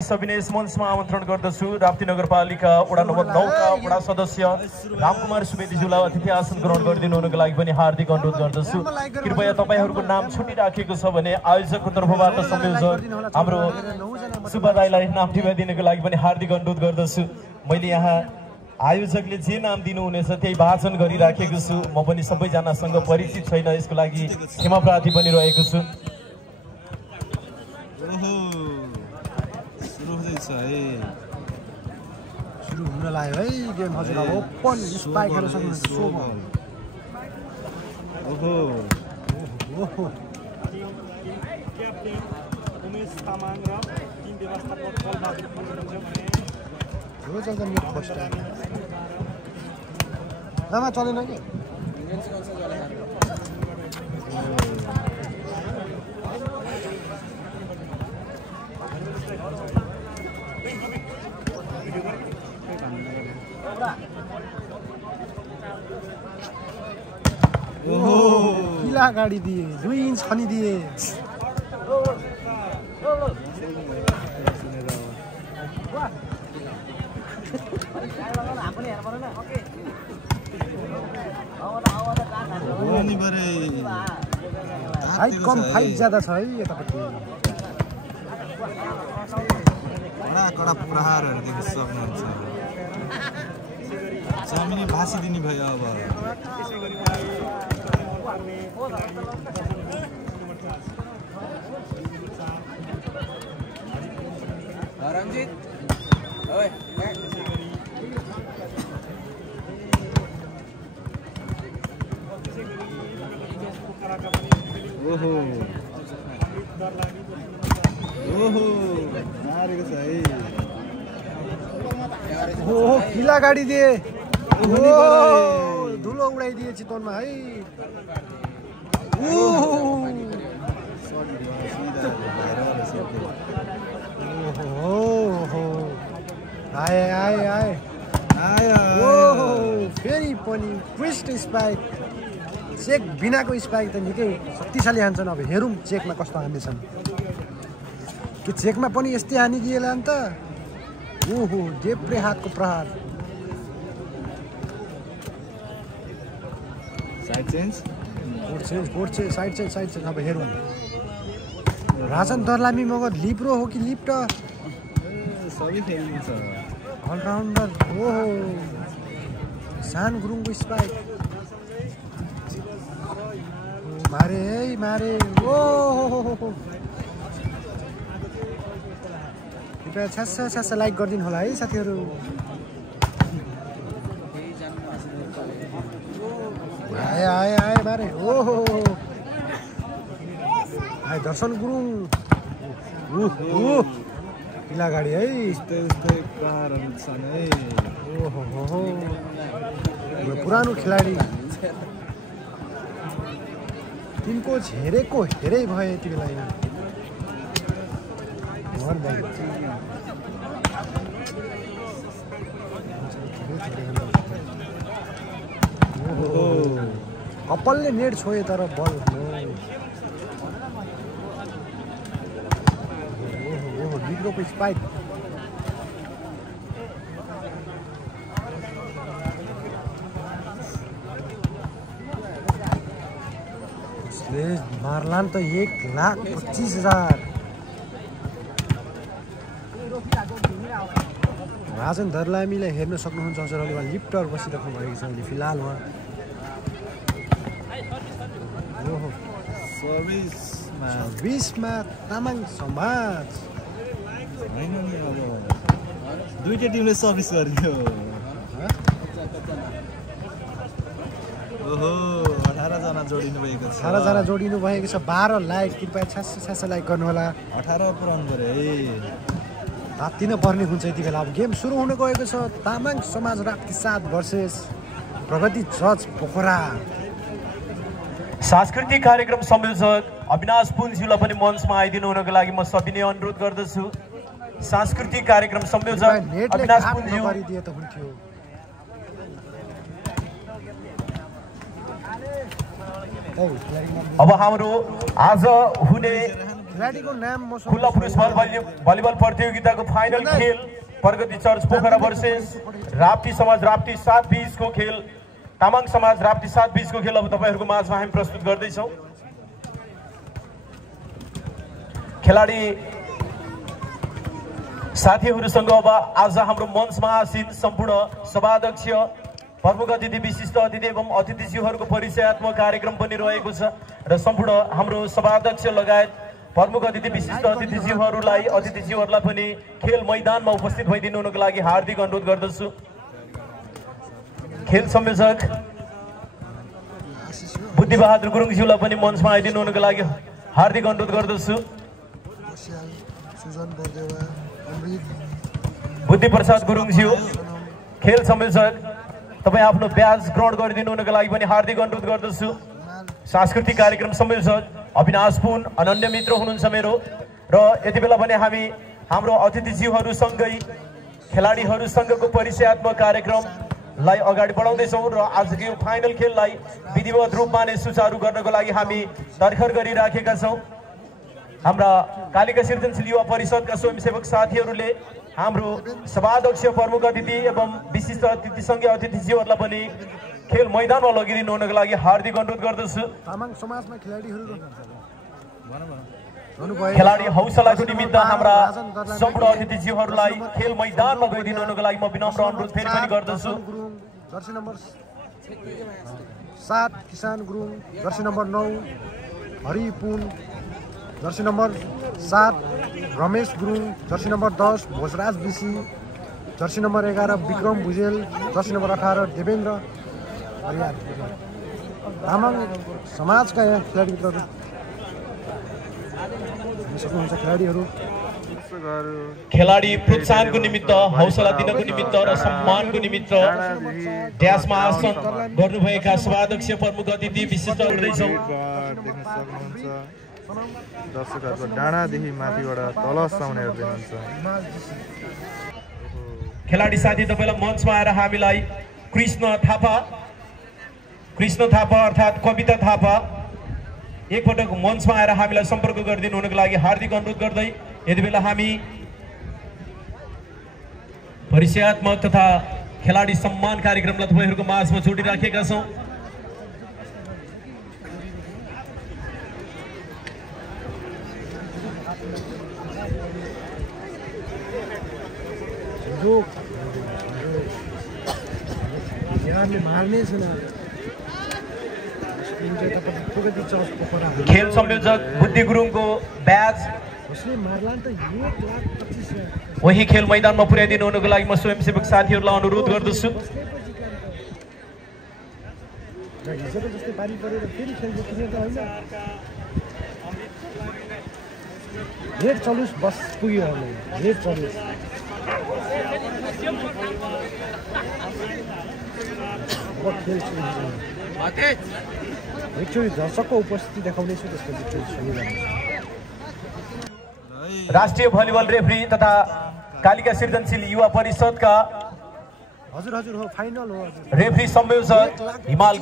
सविनेश मञ्चमा आमन्त्रण गर्दछु। राप्ती नगरपालिका वडा नम्बर 9 का वडा सदस्य रामकुमार सुवेदीज्यूलाई अतिथि आसन ग्रहण गरिदिनु हुनको लागि पनि हार्दिक अनुरोध गर्दछु। कृपया तपाईहरूको नाम छुटिराखेको छ भने आयोजकको तर्फबाट संयोजक हाम्रो सुब्बा दाइलाई नाम टिपाइदिनको लागि पनि हार्दिक अनुरोध गर्दछु। मैले यहाँ आयोजकले जे नाम दिनुहुनेछ त्यही वाचन गरिराखेको छु। म पनि सबैजनासँग परिचित छैन, यसको लागि क्षमा प्रार्थी पनि रहेको छु। सुरु हुन लाग्यो है गेम। हजुर ओपन स्पाइक हेर्न सक्नुहुन्छ। सो बल ओहो ओहो उमेश तामाङ र टिम व्यवस्थापक बलबहादुर हुनुहुन्छ भने यो जग्गा मिड फर्स्ट टाइम नामा चलेन के किला गाडी दिए 2 इंच खनी दिए। हाइट कम फाइट ज्यादा छ है यतापट्टि। कडा प्रहारहरू देख्न सक्नुहुन्छ। चामिनी भाँसिदिने भयो अब। रञ्जित ओए ओहो ओहो मारेको छ है। ओहो किला गाडी दिए। ओहो धुलो उडाइदिए चितवनमा है। ओहो आए आए आए ओहो फेरि पनि ट्विस्ट स्पाइक। चेक बिनाको स्पाइक त निकै शक्तिशाली हान्छन्। अब हेरौँ चेकमा कस्तो हान्नेछन् कि चेकमा पनि यस्तै हानिदिएला नि त। ओहो देब्रे हातको प्रहार। Side change board change side change. अब हेरौँ राजन दर्लामी मगध लिप्रो हो कि लिप्ट सबै खेलिन्छ। अलराउन्डर ओहो सान गुरुङको स्पाइक मारे है मारे। ओहो कृपया छ्यास लाइक गरिदिनु होला है साथीहरू। आए आए आए मारे। ओहो आए दर्शन गुरुङ किला गाडी है। यस्तै प्रहारहरू छन् है। ओहो यो पुरानो खेलाडी तिनको हेरेको हेरै भयो यति बेला। कपालले नेट छोए तर बल बिग्रोको स्पाइक। मारलान त 1,25,000। राजन दर्लामीलाई हेर्न सक्नुहुन्छ हजुरहरूले। उहाँ लिफ्टर बसिराख्नु भएको छ अहिले फिलहाल उहाँ। ओहो 20मा तामाङ समाज होइन नि अब दुईटै टिमले सर्भिस गरिदियो। ओहो 18 जना जोडिनु भएको छ। 18 जना जोडिनु भएको छ। 12 लाइक कृपया छ्यास लाइक गर्नु होला। 18 रन गरे है। तात्तिन पर्ने हुन्छ यति बेला। अब गेम सुरु हुन गएको छ। तामाङ समाज राप्ती 7 भर्सेस प्रगति जज पोखरा। सांस्कृतिक कार्यक्रम संयोजक अविनाश पुञ्ज्यूलाई पनि मञ्चमा आइदिनु हुनको लागि म सविनय अनुरोध गर्दछु। सांस्कृतिक कार्यक्रम संयोजक अविनाश पुञ्ज्यू गरिदिए त हुन्थ्यो। अब हाम्रो आज हुने खेलाडीको नाम म खुल्ला पुरुष भलिबल प्रतियोगिताको फाइनल खेल प्रगति चर्च पोखरा वर्सेस राप्ती समाज राप्ती 7-20 को खेल तामाङ समाज राप्ती 7-20 को खेल अब तपाईहरुको माझमा हामी प्रस्तुत गर्दै छौं। खेलाडी साथीहरुसँग अब आज हाम्रो मञ्चमा आसीन सम्पूर्ण सभाध्यक्ष प्रमुख अतिथि विशिष्ट अतिथि एवं अतिथिज्यूहरुको परिचयात्मक कार्यक्रम पनि रहेको छ र सम्पूर्ण हाम्रो सभाध्यक्ष लगायत प्रमुख अतिथि विशिष्ट अतिथिज्यूहरुलाई पनि खेल मैदानमा उपस्थित भइदिनु हुनको लागि हार्दिक अनुरोध गर्दछु। खेल संयोजक बुद्धिबहादुर गुरुङज्यूलाई पनि मञ्चमा आइदिनु हुनको लागि हार्दिक अनुरोध गर्दछु। बुद्धि प्रसाद गुरुङज्यू खेल संयोजक तपाई आफ्नो ब्याज ग्रहण गरिदिनु हुनको लागि पनि हार्दिक अनुरोध गर्दछु। सांस्कृतिक कार्यक्रम संयोजक अविनाश पुन अनन्य मित्र हुनुहुन्छ मेरो र यति बेला भने हामी हाम्रो अतिथिज्यूहरुसँगै खेलाडीहरुसँगको परिचयात्मक कार्यक्रमलाई अगाडि बढाउँदै छौं र आजको यो फाइनल खेललाई विधिवत रूपमा नै सुचारू गर्नको लागि हामी तर्खर गरिराखेका छौं। हाम्रा कालिका सृजनशील युवा परिषदका स्वयंसेवक साथीहरुले हाम्रो सभाध्यक्ष प्रमुख अतिथि एवं विशिष्ट अतिथिसँगै अतिथिज्यूहरुलाई पनि खेल मैदानमा लगिदिनु हुनको लागि हार्दिक अनुरोध गर्दछु। तामाङ समाजमा खेलाडी हौसलाको निमित्त हाम्रा सम्पूर्ण अतिथिज्यूहरुलाई खेल मैदानमा गइदिनु हुनको लागि म विनम्र अनुरोध फेरि पनि गर्दछु। Jersey number 7 Kisan Gurung, jersey number 9 Hari Pun, jersey number 7 Ramesh Gurung, jersey number 10 Bhojraj BC, jersey number 11 Bikram Bhujel, jersey number 18 Devendra Hariyar. Tamang समाजका यहाँ खेलाडी मित्रहरू सक्नुहुन्छ। खेलाडी प्रोत्साहनको निमित्त हौसला दिनको निमित्त र सम्मानको निमित्त ड्यासमा आसन गर्नुभएका सभाध्यक्ष प्रमुख अतिथि विशिष्ट गर्दैछौँ। देख्न सक्नुहुन्छ दर्शकहरुको डाँडादेखि माथिबाट तलसम्म हेर्दै हुनुहुन्छ। खेलाडी साथी तपाईलाई मञ्चमा आएर हामीलाई कृष्ण थापा अर्थात् कविता थापा एकपटक मञ्चमा आएर हामीलाई सम्पर्क गरिदिनु हुनको लागि हार्दिक अनुरोध गर्दै यति बेला हामी परिचयात्मक तथा खेलाडी सम्मान कार्यक्रमलाई तपाईहरुको माझमा जोडिराखेका छौं। खेल संयोजक बुद्धि गुरुङको ब्याज वही खेल मैदानमा पुर्याइदिनु हुनको लागि म स्वयंसेवक साथीहरुलाई अनुरोध गर्दछु। रेड चलुस बस पुग्यो रेड चलुस एक्चुअली दर्शकको उपस्थिति देखाउनेछु त्यसपछि राष्ट्रिय भलिबल रेफ्री तथा कालिका सृजनशील युवा परिषदका हजुर हो फाइनल हो रेफ्री संयोजक हिमाल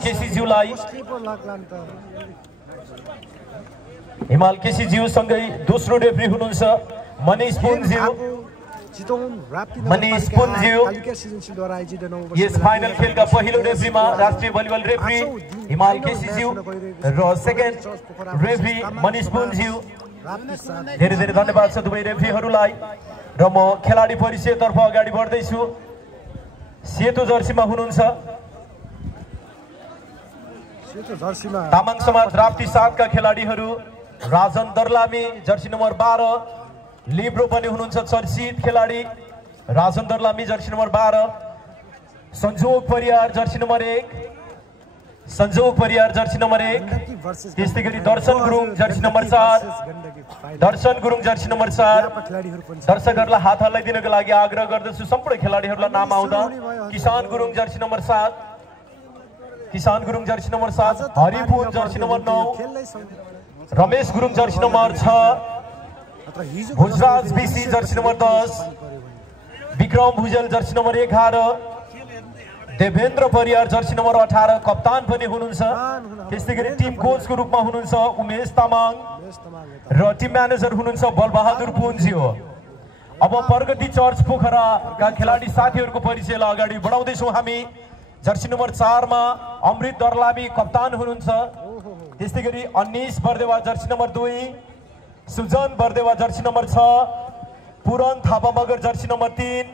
केसीज्यू सँगै दोस्रो रेफ्री हुनुहुन्छ मनीष पुनज्यू यस फाइनल खेलका पहिलो रेफ्रीमा राष्ट्रिय भलिबल रेफ्री हिमाल केसीज्यू र सेकेन्ड रेफ्री मनीष पुनज्यू। धेरै धेरै धन्यवाद छ दुवै रेफ्रीहरूलाई र म खेलाडी परिचयतर्फ अगाडि बढ्दैछु। सेतो जर्सीमा हुनुहुन्छ तामाङ समाज राप्ती 7 का खेलाडीहरू Rajan Darlami Jersey number 12, Libre पनि हुनुहुन्छ चर्चित खेलाडी राजन दर्लामी जर्सी नम्बर 12, संजोग परियार जर्सी नम्बर 1 त्यस्तै गरी दर्शन गुरुङ जर्सी नम्बर 4 दर्शकहरूलाई हात हल्लाइदिनको लागि आग्रह गर्दछु। सम्पूर्ण खेलाडीहरूलाई नाम आउँदा Kisan Gurung jersey number 7 Haripun jersey number 9, Ramesh Gurung jersey number 6, Bhujraj BC jersey number 10, Bikram Bhujel jersey number 11, Devendra Pariyar jersey number 18 कप्तान पनि हुनुहुन्छ। त्यस्तै गरी टिम कोचको रूपमा हुनुहुन्छ उमेश तामाङ, र टिम म्यानेजर हुनुहुन्छ बलबहादुर पुन्जी हो। अब प्रगति चर्च पोखराका खेलाडी साथीहरूको परिचयलाई अगाडि बढाउँदैछौँ हामी। जर्सी नम्बर 4 मा अमृत दर्लामी कप्तान हुनुहुन्छ। त्यस्तै गरी Anish Bardewa jersey number 2, Sujan Bardewa jersey number 6, Puran Thapa Magar jersey number 3,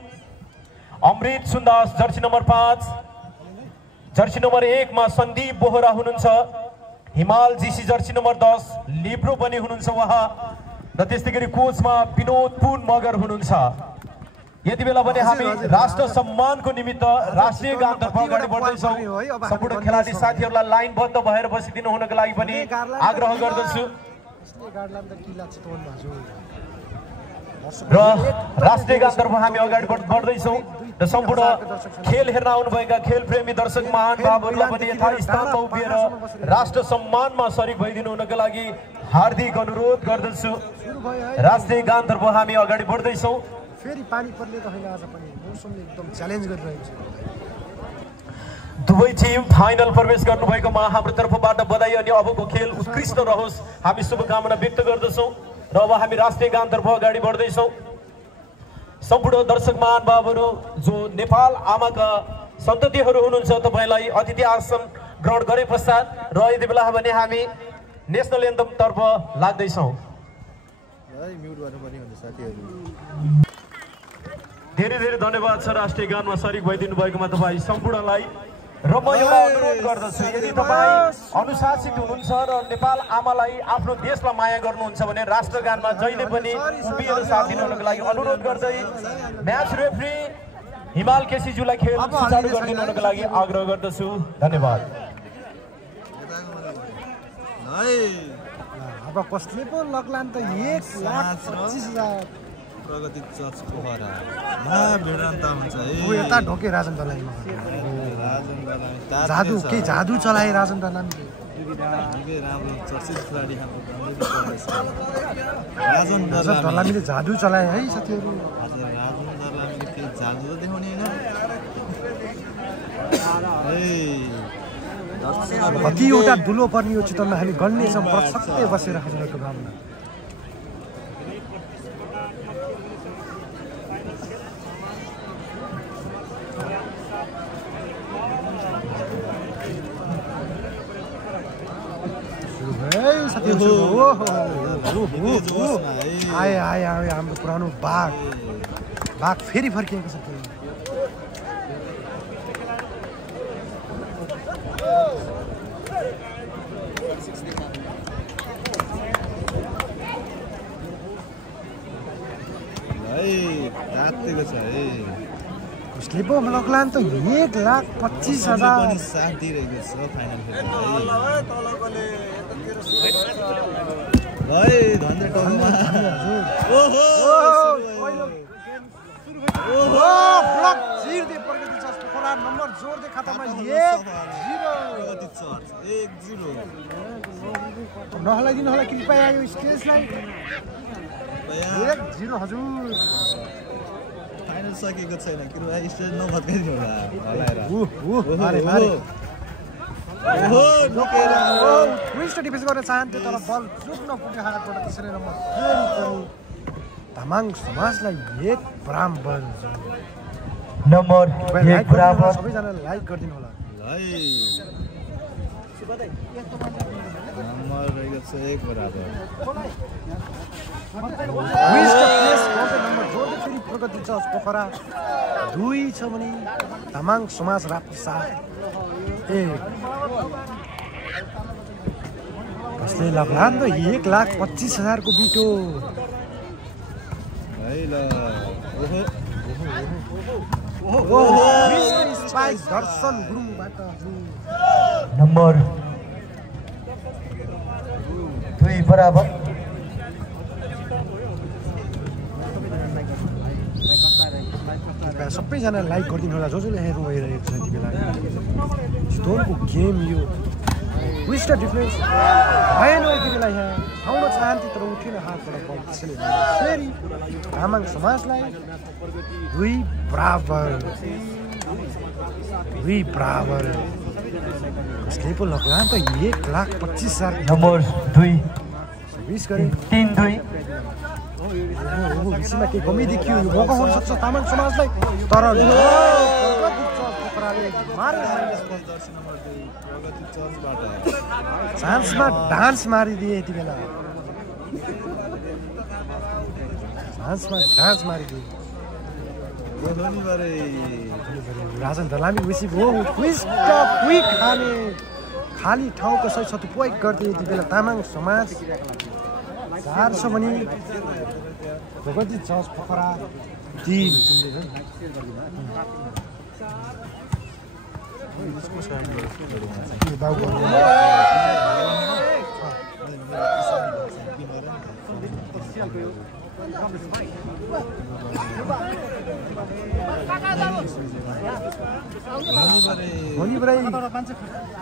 Amrit Sundas jersey number 5, jersey number 1 मा सन्दीप बोहरा हुनुहुन्छ। हिमाल जीसी जर्सी नम्बर 10 लिब्रो पनि हुनुहुन्छ उहाँ। र त्यस्तै गरी कोचमा विनोद पुन मगर हुनुहुन्छ। यति बेला पनि हामी राष्ट्र सम्मानको निमित्त राष्ट्रिय गानतर्फ अगाडि बढ्दैछौँ। सम्पूर्ण खेलाडी साथीहरूलाई लाइनबद्ध भएर बसिदिनु हुनको लागि पनि आग्रह गर्दछु। र राष्ट्रिय गानतर्फ हामी अगाडि बढ्दैछौँ र सम्पूर्ण खेल हेर्न आउनुभएका खेलप्रेमी दर्शक महानुभावहरूलाई पनि यथास्थानमा उभिएर राष्ट्र सम्मानमा सरिक भइदिनु हुनको लागि हार्दिक अनुरोध गर्दछु। राष्ट्रिय गानतर्फ हामी अगाडि बढ्दैछौँ। फेरि पानी पर्ने त होइन, आज पनि मौसमले एकदम च्यालेन्ज गरिरहेको छ। दुवै टिम फाइनल प्रवेश गर्नुभएकोमा हाम्रो तर्फबाट बधाई अनि अबको खेल उत्कृष्ट रहोस् हामी शुभकामना व्यक्त गर्दछौँ। र अब हामी राष्ट्रिय गानतर्फ अगाडि बढ्दैछौँ। सम्पूर्ण दर्शक महानुभावहरू जो नेपाल आमाका सन्ततिहरू हुनुहुन्छ, तपाईँलाई अतिथि आसन ग्रहण गरे पश्चात र यति बेला भने हामी नेसनल एन्थमतर्फ लाग्दैछौँ। धेरै धेरै धन्यवाद छ राष्ट्रिय गानमा सरिक भइदिनु भएकोमा तपाईँ सम्पूर्णलाई। र म एउटा अनुरोध गर्दछु, यदि तपाईँ अनुशासित हुनुहुन्छ र नेपाल आमालाई आफ्नो देशलाई माया गर्नुहुन्छ भने राष्ट्रगानमा जहिले पनि उभिएर साथ दिनुको लागि अनुरोध गर्दै म्याच रेफ्री हिमाल केसीज्यूलाई खेल सुचारू गरिदिनुको लागि आग्रह गर्दछु। धन्यवाद। अब कसले पो लग्लान त 1,25,000 प्रगति चर्च पोखरा भिडन्त हुन्छ है। ऊ यता ढोके राजन दलामीमा जादु के जादु चलाए राजन दलामीले। निकै राम्रो चर्चित खेलाडी राजन दलामीले जादु चलाए है साथीहरू। राजन दलामीले केही जादु त देखाउने होइन। कतिवटा दुलो पर्ने यो चितवनमा हामी गण्यछौँ प्रसक्तै बसेर हजुरहरूको भावना। आए आए आए हाम्रो पुरानो बाघ फेरि फर्किएको छ। उसले पो लग्लान त 1,25,000 साथ दिइरहेको छ फाइनल नम्बर जोड्दै खातामा 1-0 नहलाइदिनु होला कृपया यो स्टेजलाई। 1-0 हजुर। फाइनल सकेको छैन, कृपया स्टेज नभत्काइदिनु होला हलाएर। ट्विस्ट डिफेन्स गर्न चाहन्थ्यो तर बल चुक्न पुग्यो हातबाट। त्यसरी नम्बर फेरि पनि तामाङ समाजलाई 1 बराबर। नम्बर 1 बराबर। सबैजनाले लाइक गरिदिनु होला। नम्बर रहेको छ 1 बराबर। नम्बर जोड्दै फेरि प्रगति चर्च पोखरा 2 छ भने तामाङ समाज राप्ती 7। कसले लग्लान त 1,25,000 को बिटो। दर्शन गुरुङबाट नम्बर 2 बराबर। सबैजना लाइक गरिदिनु होला जो जसले हेर्नु भइरहेको छ यति बेला। चितवनको गेम यो ट्विस्ट डिफरेन्स भएन यति बेला। यहाँ आउन चाहन्थे तर उठेन हातबाट बल। त्यसैले फेरि तामाङ समाजलाई 2 बराबर। कसले पो लग्लान त 1,25,000। नम्बर 2 मिस गरे 3-2 विषयमा केही कमी देखियो यो मौका हुन सक्छ तामाङ समाजलाई तर चान्समा डान्स मारिदिए यति बेला राजन दलामी विसी हो क्विक खाने खाली ठाउँको सही सदुपयोग गर्दै यति बेला तामाङ समाज 400 भने प्रगति चर्च पोखरा 3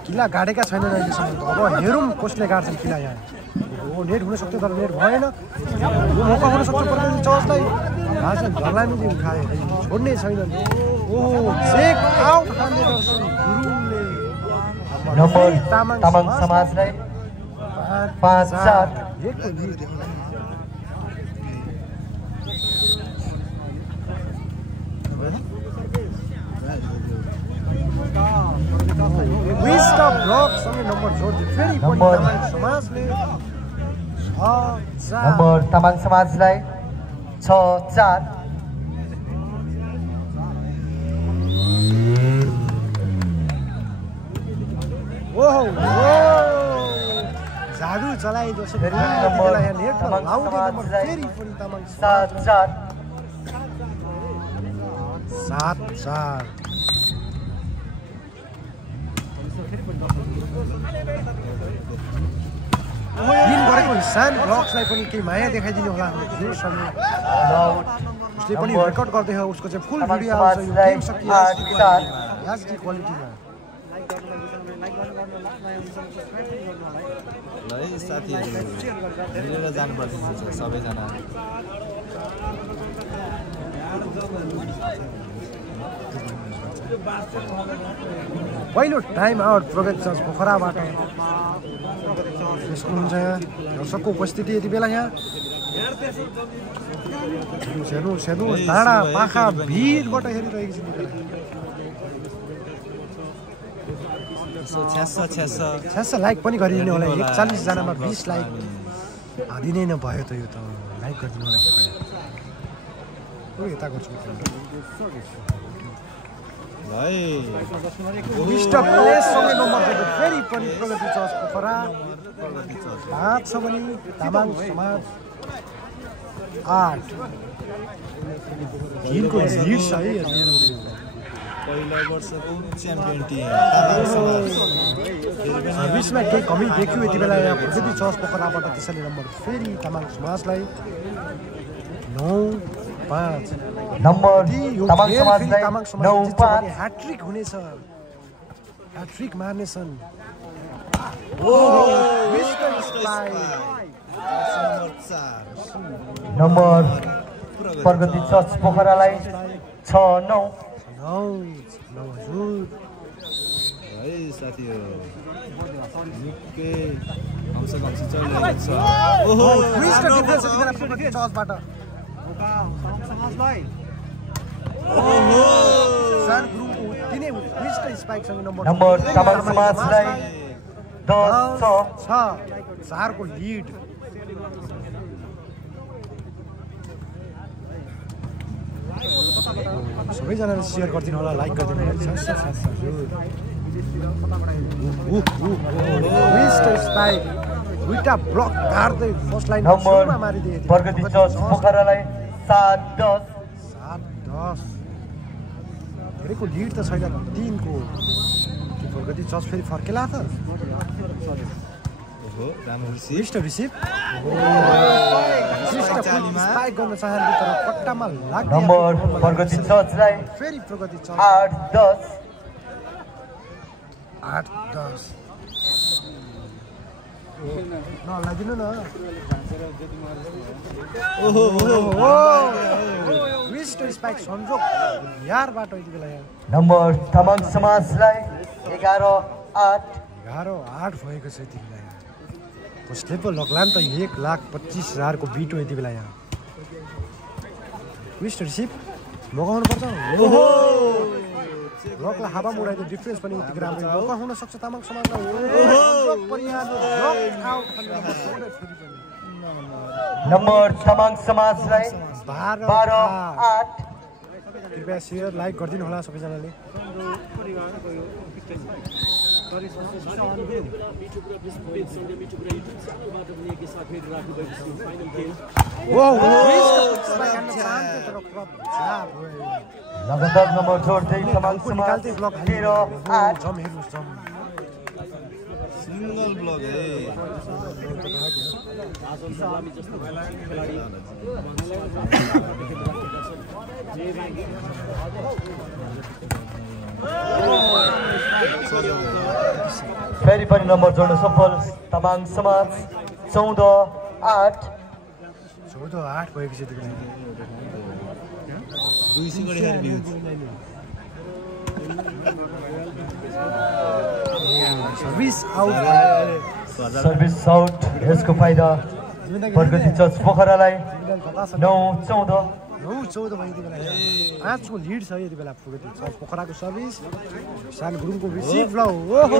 किल्ला गाडेका छैनन् अहिलेसम्म अब हेरौँ कसले गाड्छन् किल्ला यहाँ नेट हुन सक्थ्यो तर नेट भएन यो मौका हुन सक्छ प्रगति चर्चलाई राजन दलामीले उठाए छोड्ने छैनन् ओहो चेक आउट हान्ने गर्छन् गुरुङले नम्बर तामाङ समाजलाई 5-4 एकको लिड विस्ट ब्लक सँगै नम्बर जोड्दै फेरि पनि तामाङ समाजले 6-4 नम्बर तामाङ समाजलाई 6-4 ओहो जादु चलाए जसो फेरि नम्बर तामाङ समाजलाई फेरि पनि तामाङ 7-4 7-4 विन गरेको हिसान ब्लक्सलाई पनि केही माया देखाइदिनु होला उसले पनि रेकर्ड गर्दै हो उसको चाहिँ फुल भिडियो आउँछ यो गेम सकियो एचडी क्वालिटीमा ल है साथीहरु मिलेर जानुपर्छ सबैजना पहिलो टाइम आउट प्रगति चर्च पोखराबाट यसको हुन्छ दर्शकको उपस्थिति यति बेला यहाँ सानो टाढा पाखा भिडबाट हेरिरहेको छ 600 लाइक पनि गरिदिनु होला 41 जनामा 20 लाइक दिनै नभयो त यो त लाइक गरिदिनु होला यता गर्छु भाइ मिस्टर प्लेस सँगै नम्बर दिएको फेरि पनि प्रगति चर्च पोखरा 5 छ भने तामाङ समाज 8 टिमको लिड छ है पहिलो वर्षको च्याम्पियन टिम तामाङ समाज सर्भिसमा केही कमी देखियो यति बेला यहाँ प्रगति चर्च पोखराबाट त्यसैले नम्बर फेरि तामाङ समाजलाई 9-5 नम्बर तामाङ समाजलाई 9-5 ह्याट्रिक हुनेछ ह्याट्रिक मार्नेछन् नम्बर प्रगति चर्च पोखरालाई 6-9 है साथीहरु निकै हौसला चलिरहेको छ ओहो ट्विस्ट डिफेन्स यतिबेला प्रगति चर्चबाट ओहो सान ग्रुपको तिनै ट्विस्ट स्पाइक सँग नम्बर तामाङ समाजलाई 10-6 4 को लिड सबैजनाले शेयर गरिदिनु होला लाइक गरिदिनु होला ट्विस्ट स्पाइक दुईटा ब्लक गाड्दै फर्स्ट लाइन सुरुमा मारिदिए प्रगति चर्च पोखरालाई 7-10 धेरैको लिड त छैन 3 को प्रगति चर्च फेरि फर्केला त ओहो राम्रो रिसिभ स्पाइक गर्न चाहन्थे तर पट्टामा लाग्यो नम्बर प्रगति चर्चलाई फेरि प्रगति चर्च 8-10 नलागिदिनु न ओहो ट्विस्ट स्पाइक संजोग यारबाट यति बेला यहाँ नम्बर तामाङ समाजलाई 11-8 11-8 भएको छ यति बेला कसले पो लग्ला नि त 1,25,000 को बिट हो यति बेला यहाँ ट्विस्ट रिसिभ मगाउनु पर्छ ओहो ब्लकलाई हावा उडाइदियो डिफरेन्स पनि उतिकै राम्रो मौका हुन सक्छ तामाङ समाजलाई ब्लक परिहाल्यो ब्लक आउट नम्बर तामाङ समाजलाई 12-8 कृपया शेयर लाइक गरिदिनु होला सबैजनाले लगातार नम्बर जोड्दै तामाङ समाज 13-8 जम हेर्नुस् जम सिंगल ब्लॉक है फेरि पनि नम्बर जोड्न सफल तामाङ समाज 14-8 भएपछि त्यति दुई सिंगल हेर्नु सर्भिस आउट यसको फाइदा प्रगति चर्च पोखरालाई 9-14 9-14 भयो यति बेला 5 को लिड छ यति बेला प्रगति चर्च पोखराको सर्भिस सान गुरुङको रिसिभ ल ओहो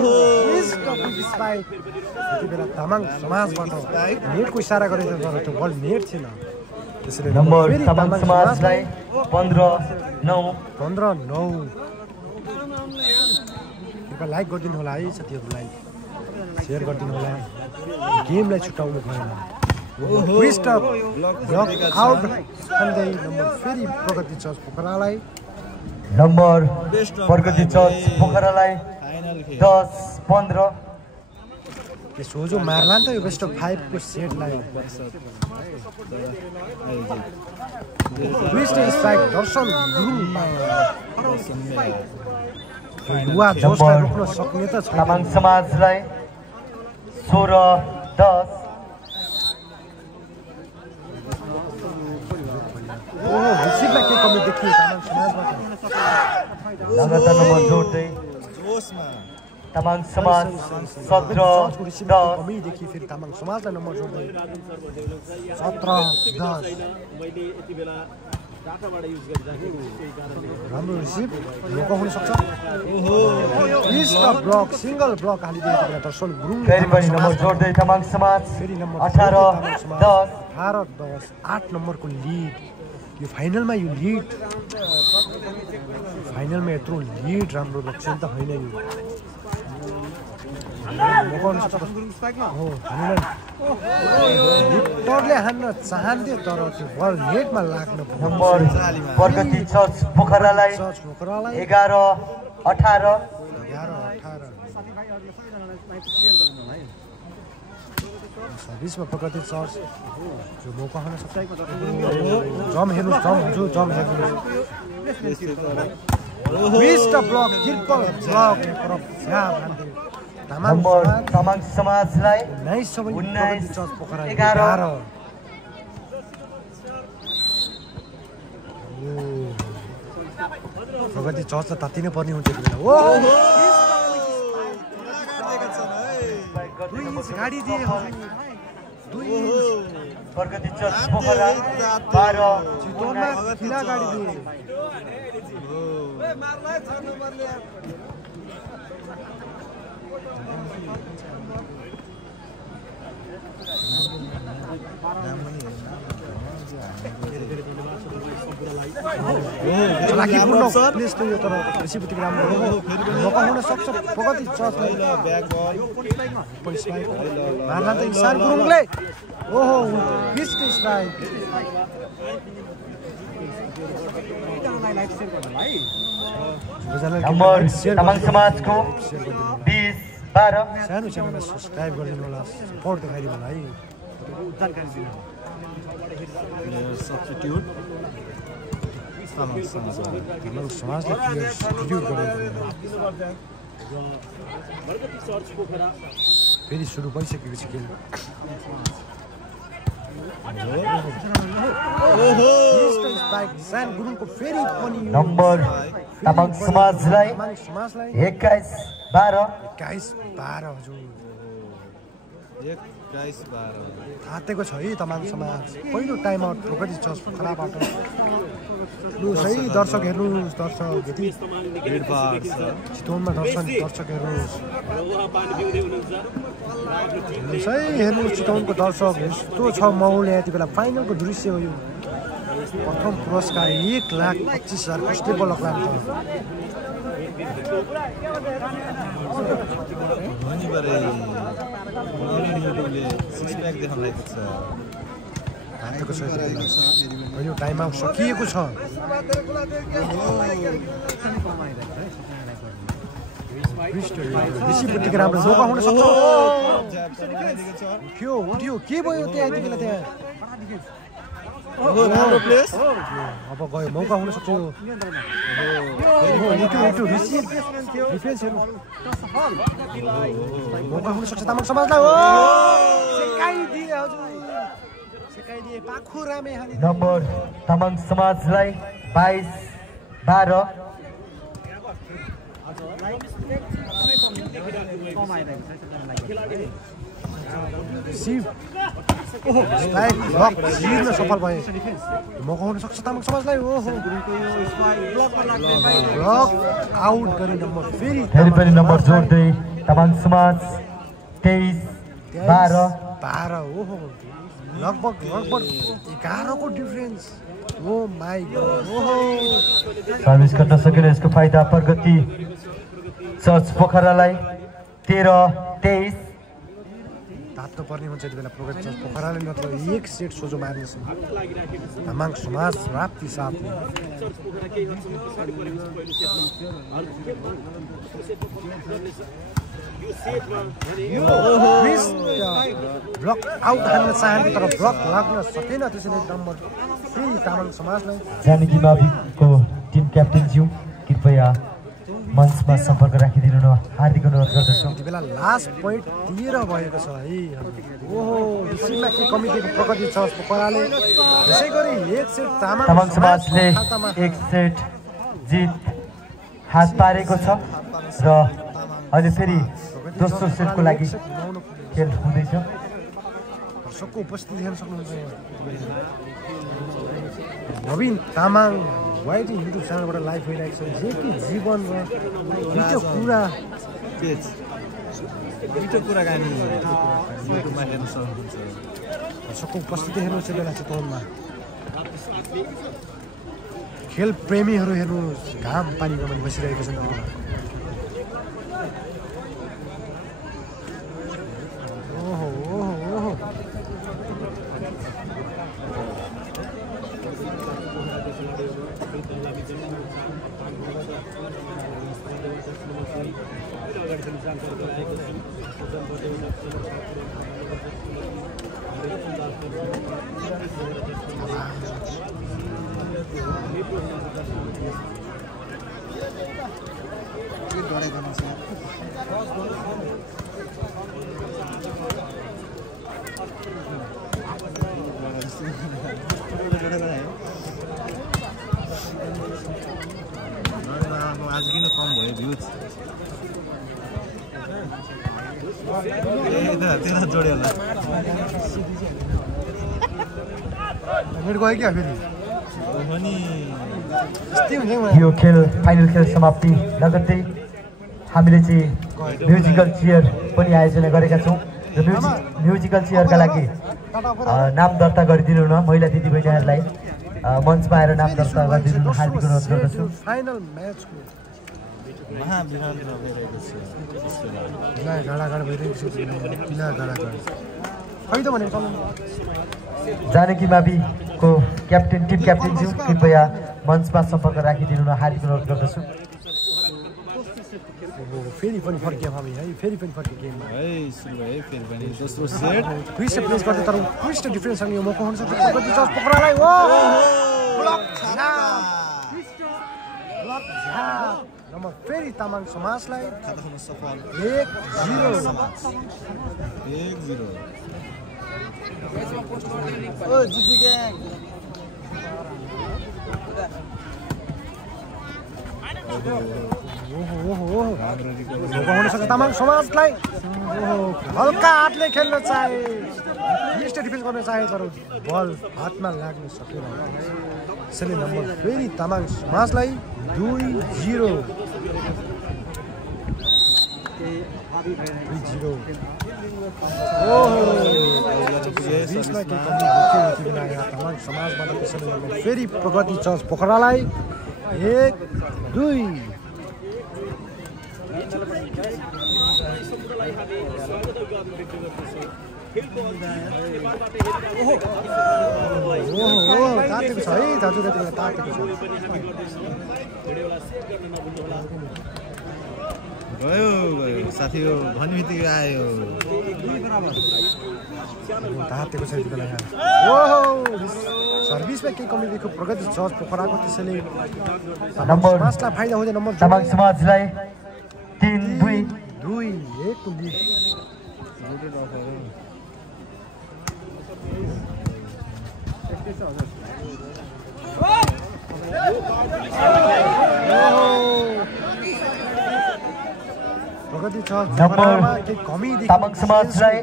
रिस्क अफ स्पाइक यति बेला तामाङ समाजबाट नेटको इशारा गरेको तर त्यो बल नेट थिएन त्यसैले नम्बर तामाङ समाजलाई 15-9 लाइक गरिदिनु होला है साथीहरूलाई शेयर गरिदिनु होला गेमलाई छुटाउनु भएन ट्विस्ट ब्लक आउट भन्दै नम्बर फेरि प्रगति चर्च पोखरालाई नम्बर प्रगति चर्च पोखरालाई 10-15 के सोझो मार्ला नि त यो बेस्ट अफ 5 को सेटलाई ट्विस्ट स्ट्राइक दर्शन गुरुङ युवा जोशलाई रोक्न सक्ने त छैन तामाङ समाजलाई 16-10 ओहो रिसिभमा के कमी देखियो तामाङ समाजबाट लगातार नम्बर जोड्दै तामाङ समाज 17-10 कमी देखि फेरि तामाङ समाजलाई नम्बर जोड्दै 17-10 राम्रो रिसिभ मौका हुन सक्छ twist of block single block हालिदिएको बेला दर्शन गुरुङ फेरि पनि नम्बर जोड्दै तामाङ समाज फेरि नम्बर 18-10 8 नम्बरको लिड यो फाइनलमा यो लिड फाइनलमा यत्रो लिड राम्रो लक्ष्य त होइन यो विक्टरले हान्न चाहन्थ्यो तर त्यो बल नेटमा लाग्न नम्बर प्रगति चर्च पोखरालाई 11-18 सर्भिसमा प्रगति चर्च जो मौका हुन सक्छ जम हेर्नुहोस् जम हजुर जम हेर्नुहोस् twist block triple block number Tamang समाजलाई 19-11 प्रगति चर्चलाई तात्तिनै पर्ने हुन्छ गाडी दिए प्रगति चर्च पोखरा 12 चितवनमा किला गाडी दिए चलाकीपूर्ण प्लेस त यो तर रिसिभ उतिकै राम्रो हो मौका हुन सक्छ प्रगति चर्चलाई मार्ला त इशार गुरुङले ओहो बिस्ट स्ट्राइक नम्बर तामाङ समाजको 20-12 सानो च्यानललाई सब्सक्राइब गरिदिनु होला सपोर्ट देखाइदिनु होला है सब्स्टिट्युट समाजले सब्स्टिट्युट गरिदिनु फेरि सुरु भइसकेपछि खेल नम्बर तामाङ समाजलाई 21-12 21-12 हजुर हातेको छ है तमाङ समाज पहिलो टाइम आउट प्रगति चर्च पोखराबाट लु सही दर्शक हेर्नुहोस् दर्शक यति चितवनमा दर्शक हेर्नुहोस् सही हेर्नुहोस् चितवनको दर्शक यस्तो छ माहौल यति बेला फाइनलको दृश्य हो यो प्रथम पुरस्कार 1,25,000 कसले बलक लाग्छ यो टाइम आउट सकिएको छ ऋषिपट्टिको राम्रो मौका हुन सक्छ उठ्यो के भयो त्यहाँ यति बेला त्यहाँ अब गयो मौका हुन सक्छ मौका हुन सक्छ तामाङ समाजलाई नम्बर तामाङ समाजलाई 22-12 सफल भए मौका हुन सक्छ तामाङ समाजलाई आउट गरे नम्बर फेरि पनि नम्बर जोड्दै तामाङ समाज 23-12 लगभग 11 को डिफरेन्स माई सर्भिस गर्न सकेन यसको फाइदा प्रगति चर्च पोखरालाई 13-23 तात्तो पर्ने हुन्छ यति बेला प्रगति चर्च पोखराले नत्र एक सेट सोझो मार्नेछ तामाङ समाज राप्ती साथ ब्लक आउट हान्न चाहेको तर ब्लक लाग्न सकेन त्यसैले नम्बर फेरि तामाङ समाजलाई जानकी माविको टिम क्याप्टेनज्यू कृपया मञ्चमा सम्पर्क राखिदिनु न हार्दिक अनुरोध गर्दछु यति बेला लास्ट पोइन्ट 13 भएको छ है ऋषिमा के कमी दिएको प्रगति छ पोखराले त्यसै गरी एक सेट तामाङ समाजले एक सेट जित हात पारेको छ र अहिले फेरि दोस्रो सेटको लागि खेल हुँदैछ दर्शकको उपस्थिति हेर्न सक्नुहुन्छ नवीन तामाङ वाइटी युट्युब च्यानलबाट लाइभ भइरहेको छ जे कि जीवन र मिठो कुराकानी युट्युबमा हेर्न सक्नुहुन्छ दर्शकको उपस्थिति हेर्नुहोस् बेला चितवनमा खेल प्रेमीहरू हेर्नुहोस् घाम पानीमा पनि बसिरहेको छन् आज किन कम भयो भ्युज तेरा जोड्यो होला नेट गयो क्या फेरि यो खेल फाइनल खेल समाप्ति लगत्तै हामीले चाहिँ म्युजिकल चेयर पनि आयोजना गरेका छौँ र म्युजिकल चेयरका लागि नाम दर्ता गरिदिनु न महिला दिदीबहिनीहरूलाई मञ्चमा आएर नाम दर्ता गरिदिनु हार्दिक अनुरोध गर्दछु फाइनल म्याचको महाविहान भइरहेको छ गाडागाड भइरहेको छ खै त भनेको चल्नु जानकी माविको क्याप्टेन टिम क्याप्टेनज्यू कृपया मञ्चमा सम्पर्क राखिदिनु न हार्दिक अनुरोध गर्दछु फेरि पनि फर्कियो हामी है फेरि पनि फर्कियो गेममा है सुरु भयो फेरि पनि दोस्रो सेट क्विस्ट प्लेस गर्दै तर क्विस्ट डिफरेन्ससँग यो मौका हुन सक्छ प्रगति चर्च पोखरालाई ब्लक नम्बर फेरि तामाङ समाजलाई खाता हुन सफल 1-0 ओ जिजी ग्याङ हुन सक्छ तामाङ समाजलाई हल्का हातले खेल्न चाहे बेस्ट डिफेन्स गर्न चाहे तर बल हातमा लाग्न सकेन त्यसैले नम्बर फेरि तामाङ समाजलाई 2-0 तामाङ समाजबाट त्यसैले फेरि प्रगति चर्च पोखरालाई 1-2 तातेको छ है दाजु तातेको छ गयो साथी हो भन्ने बित्तिकै आयो तातेको छ यति बेला यहाँ सर्भिसमा केही कमी देखियो प्रगति चर्च पोखराको त्यसैले समाजलाई फाइदा हुँदैन नम्बर तामाङ समाजलाई 3-2 प्रगति चर्च पोखरामा केही कमी तामाङ समाजलाई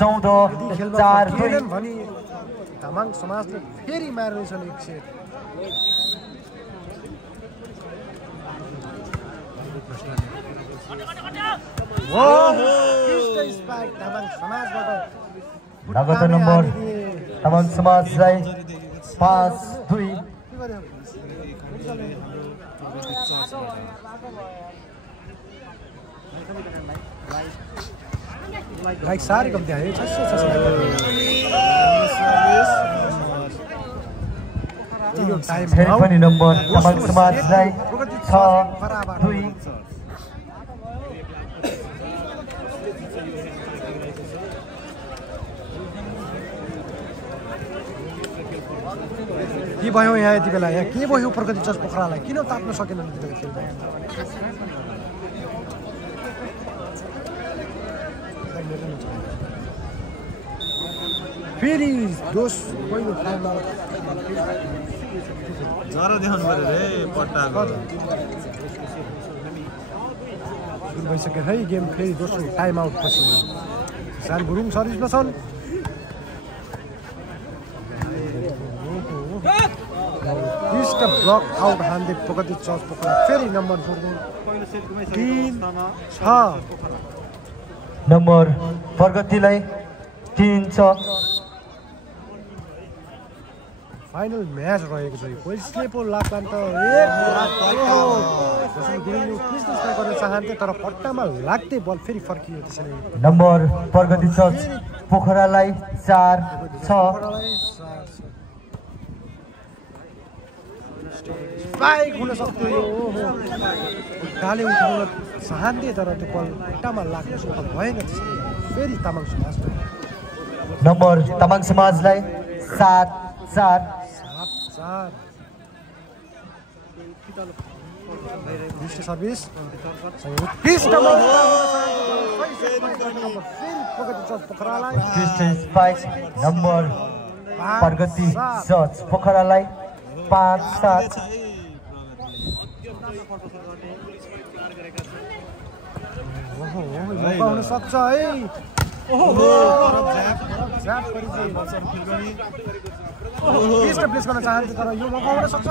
14-4 भनी तामाङ समाजले फेरि मार्नेछन् एक सेट नगद नम्बर तामाङ समाजलाई 5-2 लाइक साह्रै कम्ती आयो 600 फेरि पनि नम्बर तामाङ समाजलाई 6-2 के भयो यहाँ यति बेला यहाँ के भयो प्रगति चर्च पोखरालाई किन ताप्न सकेन यति बेला खेलमा फेरि दोष पहिलो टाइममा जरा देखाउनु पर्यो रे पट्टाको भइसक्यो है गेम फेरि दोस्रो टाइम आउट पछि सान गुरुङ सर्भिसमा छन् ब्लक आउट हान्दै प्रगति चर्च पोखरा फेरि नम्बर 3-6 नम्बर प्रगतिलाई 3-6 फाइनल म्याच रहेको छ यो पोलिसले पो लाग्लान् त गुरुङले पिस्टिस गर्न चाहन्थे तर पट्टामा लाग्दै बल फेरि फर्कियो त्यसैले नम्बर प्रगति चर्च पोखरालाई 4-6 स्ट्राइक हुन सक्थ्यो यो ढाले उठाउन चाहन्थे तर त्यो बल पट्टामा लाग्न सफल भएन त्यसैले फेरि तामाङ समाज नम्बर तामाङ समाजलाई 7-4 सर्भिस नम्बर प्रगति चर्च पोखरालाई 5-7 हुन सक्छ है प्लेस गर्न चाहन्थे तर यो मौका हुन सक्छ अब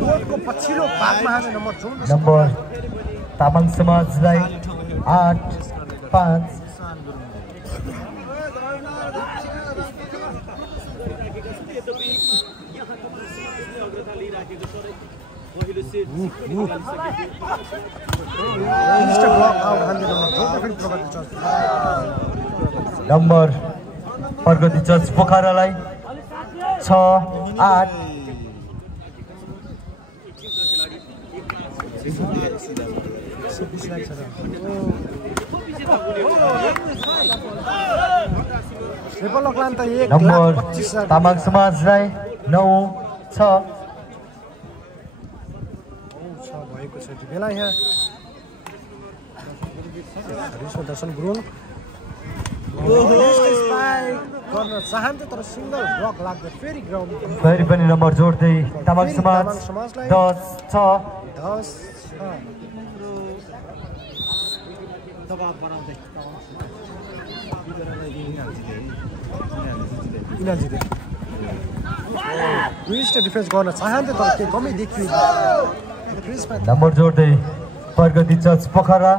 कोर्टको पछिल्लो भागमा हाने नम्बर तामाङ समाजलाई 8-5 number Pragati church पोखरालाई 6-8 number Tamang समाजलाई 9-6 भएको छ यति बेला यहाँ दर्शन गुरुङ गर्न चाहन्थे तर सिङ्गल ब्लक लाग्दै फेरि ग्राउन्ड फेरि पनि नम्बर जोड्दै तामाङ समाज समाजलाई 10-6 दबाब बनाउँदै यिनीहरू जिते क्रिसले डिफेन्स गर्न चाहन्थे तर केही कमी देखियो क्रिसमा नम्बर जोड्दै प्रगति चर्च पोखरा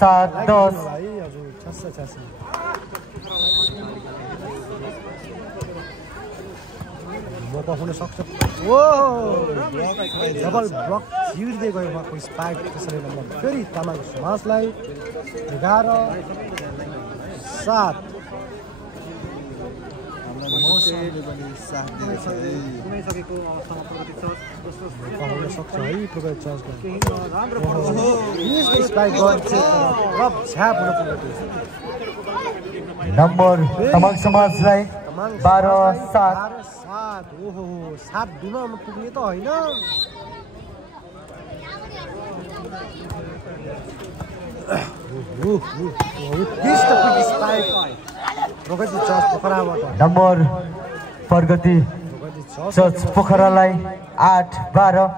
7-10 है हजुर छ्यासी मौका हुन सक्छ डबल ब्लक छिर्दै गयो उहाँको स्पाइक त्यसरी नम्बर फेरि तामाङ समाजलाई 11-7 गुमाइसकेको अवस्थामा प्रगति चर्च मौका हुन सक्छ है प्रगति चर्चलाई स्पाइक गर्छ क्लब छ्याप हुन पुग्यो नम्बर तामाङ समाजलाई 12-7 ओहो 7 दुनामा पुग्ने त होइन प्रगति चर्च पोखराबाट नम्बर प्रगति चर्च पोखरालाई 8-12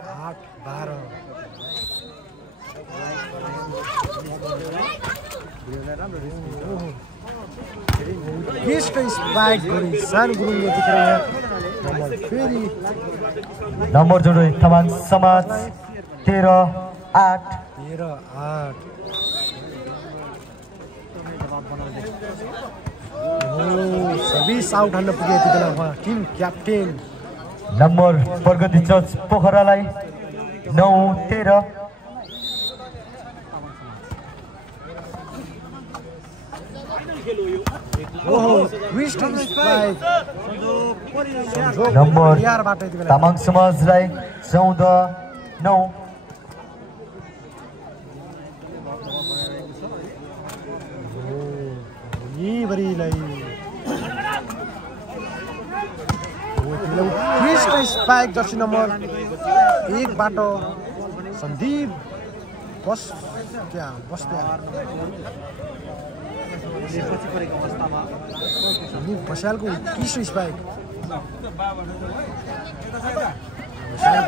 स्पाइक गरी सानो गुरुङले देखेर यहाँ नम्बर फेरि नम्बर जोड्दै तामाङ समाज 13-8 सर्भिस आउट हान्न पुगे यति बेला उहाँ team captain number Pragati church पोखरालाई 9-13 number Tamang समाजलाई 14-9 स्पाइक जर्सी नम्बर 1 बाट सन्दीप बस्यालको किस स्पाइक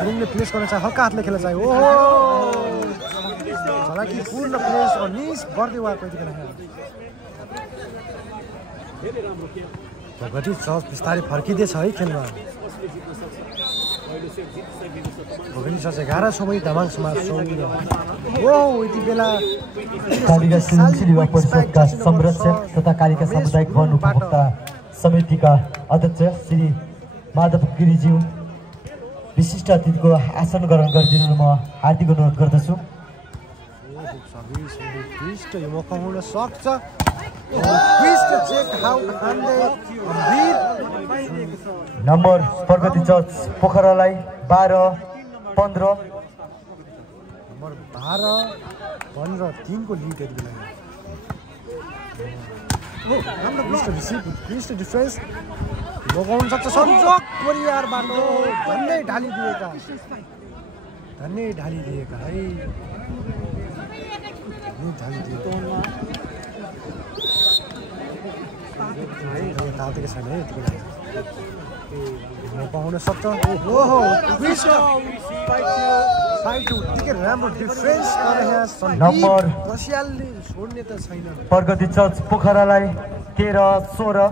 गुरुङले प्लेस गर्न चाहे हल्का हातले खेल्न चाहे ओहो हालाकि पूर्ण प्लेस अनिस गर्दै उहाँको यति बेला प्रगति चर्च बिस्तारै फर्किँदैछ है खेल्न प्रगति चर्च 11 समय तामाङ समाज 14 यति बेला कालिका सिलिङ युवा परिषदका संरक्षक तथा कालिका सामुदायिक वन उपभोक्ता समितिका अध्यक्ष श्री माधव गिरिज्यू विशिष्ट अतिथिको आसन ग्रहण गरिदिनु म हार्दिक अनुरोध गर्दछु यो मौका हुन सक्छ नम्बर प्रगति चर्च पोखरालाई 12-15 नम्बर 12-15 को लिड यति बेला डिफेन्स लगाउन सक्छ संजोग परिवारबाट धन्नै ढालिदिएका है तातेको छैन है यति बेला मौका हुन सक्छ ओहो उत्तिकै राम्रो डिफेन्स नम्बर बसियालले छोड्ने त छैन प्रगति चर्च पोखरालाई 13-16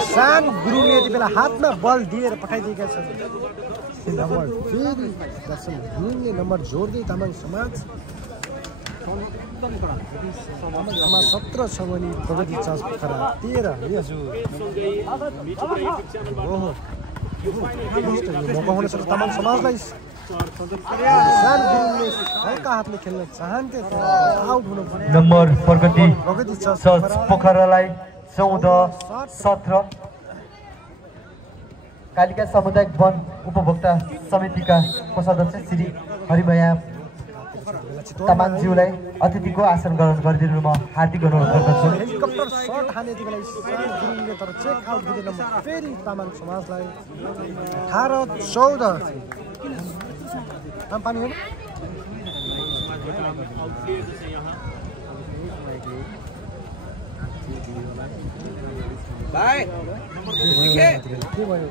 ईशान गुरुङले यति बेला हातमा बल दिएर पठाइदिएका छन् नम्बर फेरि दर्शन गुरुङले नम्बर जोड्दै तामाङ समाज 17 छ भने प्रगति चर्च पोखरा 13 मौका हुन सक्छ तामाङ समाजलाई ईशान गुरुङले हल्का हातले खेल्न चाहन्थे आउट हुनु नम्बर प्रगति चर्च पोखरालाई 14-17 कालिका सामुदायिक वन उपभोक्ता समितिका कोषाध्यक्ष श्री हरिमाया तामाङज्यूलाई अतिथिको आसन ग्रहण गरिदिनु म हार्दिक अनुरोध गर्दछु हेलिकप्टर शट हाने यति बेला गुरुङले तर चेक आउट हुँदैन फेरि तामाङ समाजलाई 18-14 पानी होइन भाइ के भयो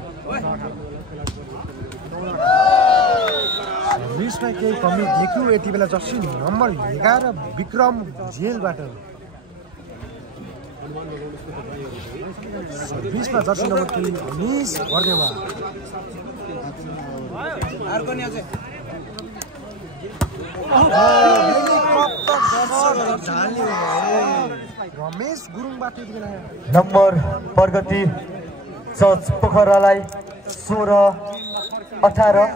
सर्भिसमा केही कमी देखियो यति बेला जर्सी नम्बर 11 विक्रम जेलबाट सर्भिसमा जर्सी नम्बर 3 अनिश बर्देवा अर्को नि अझै रमेश गुरुङबाट यति बेला नम्बर प्रगति चर्च पोखरालाई 16-18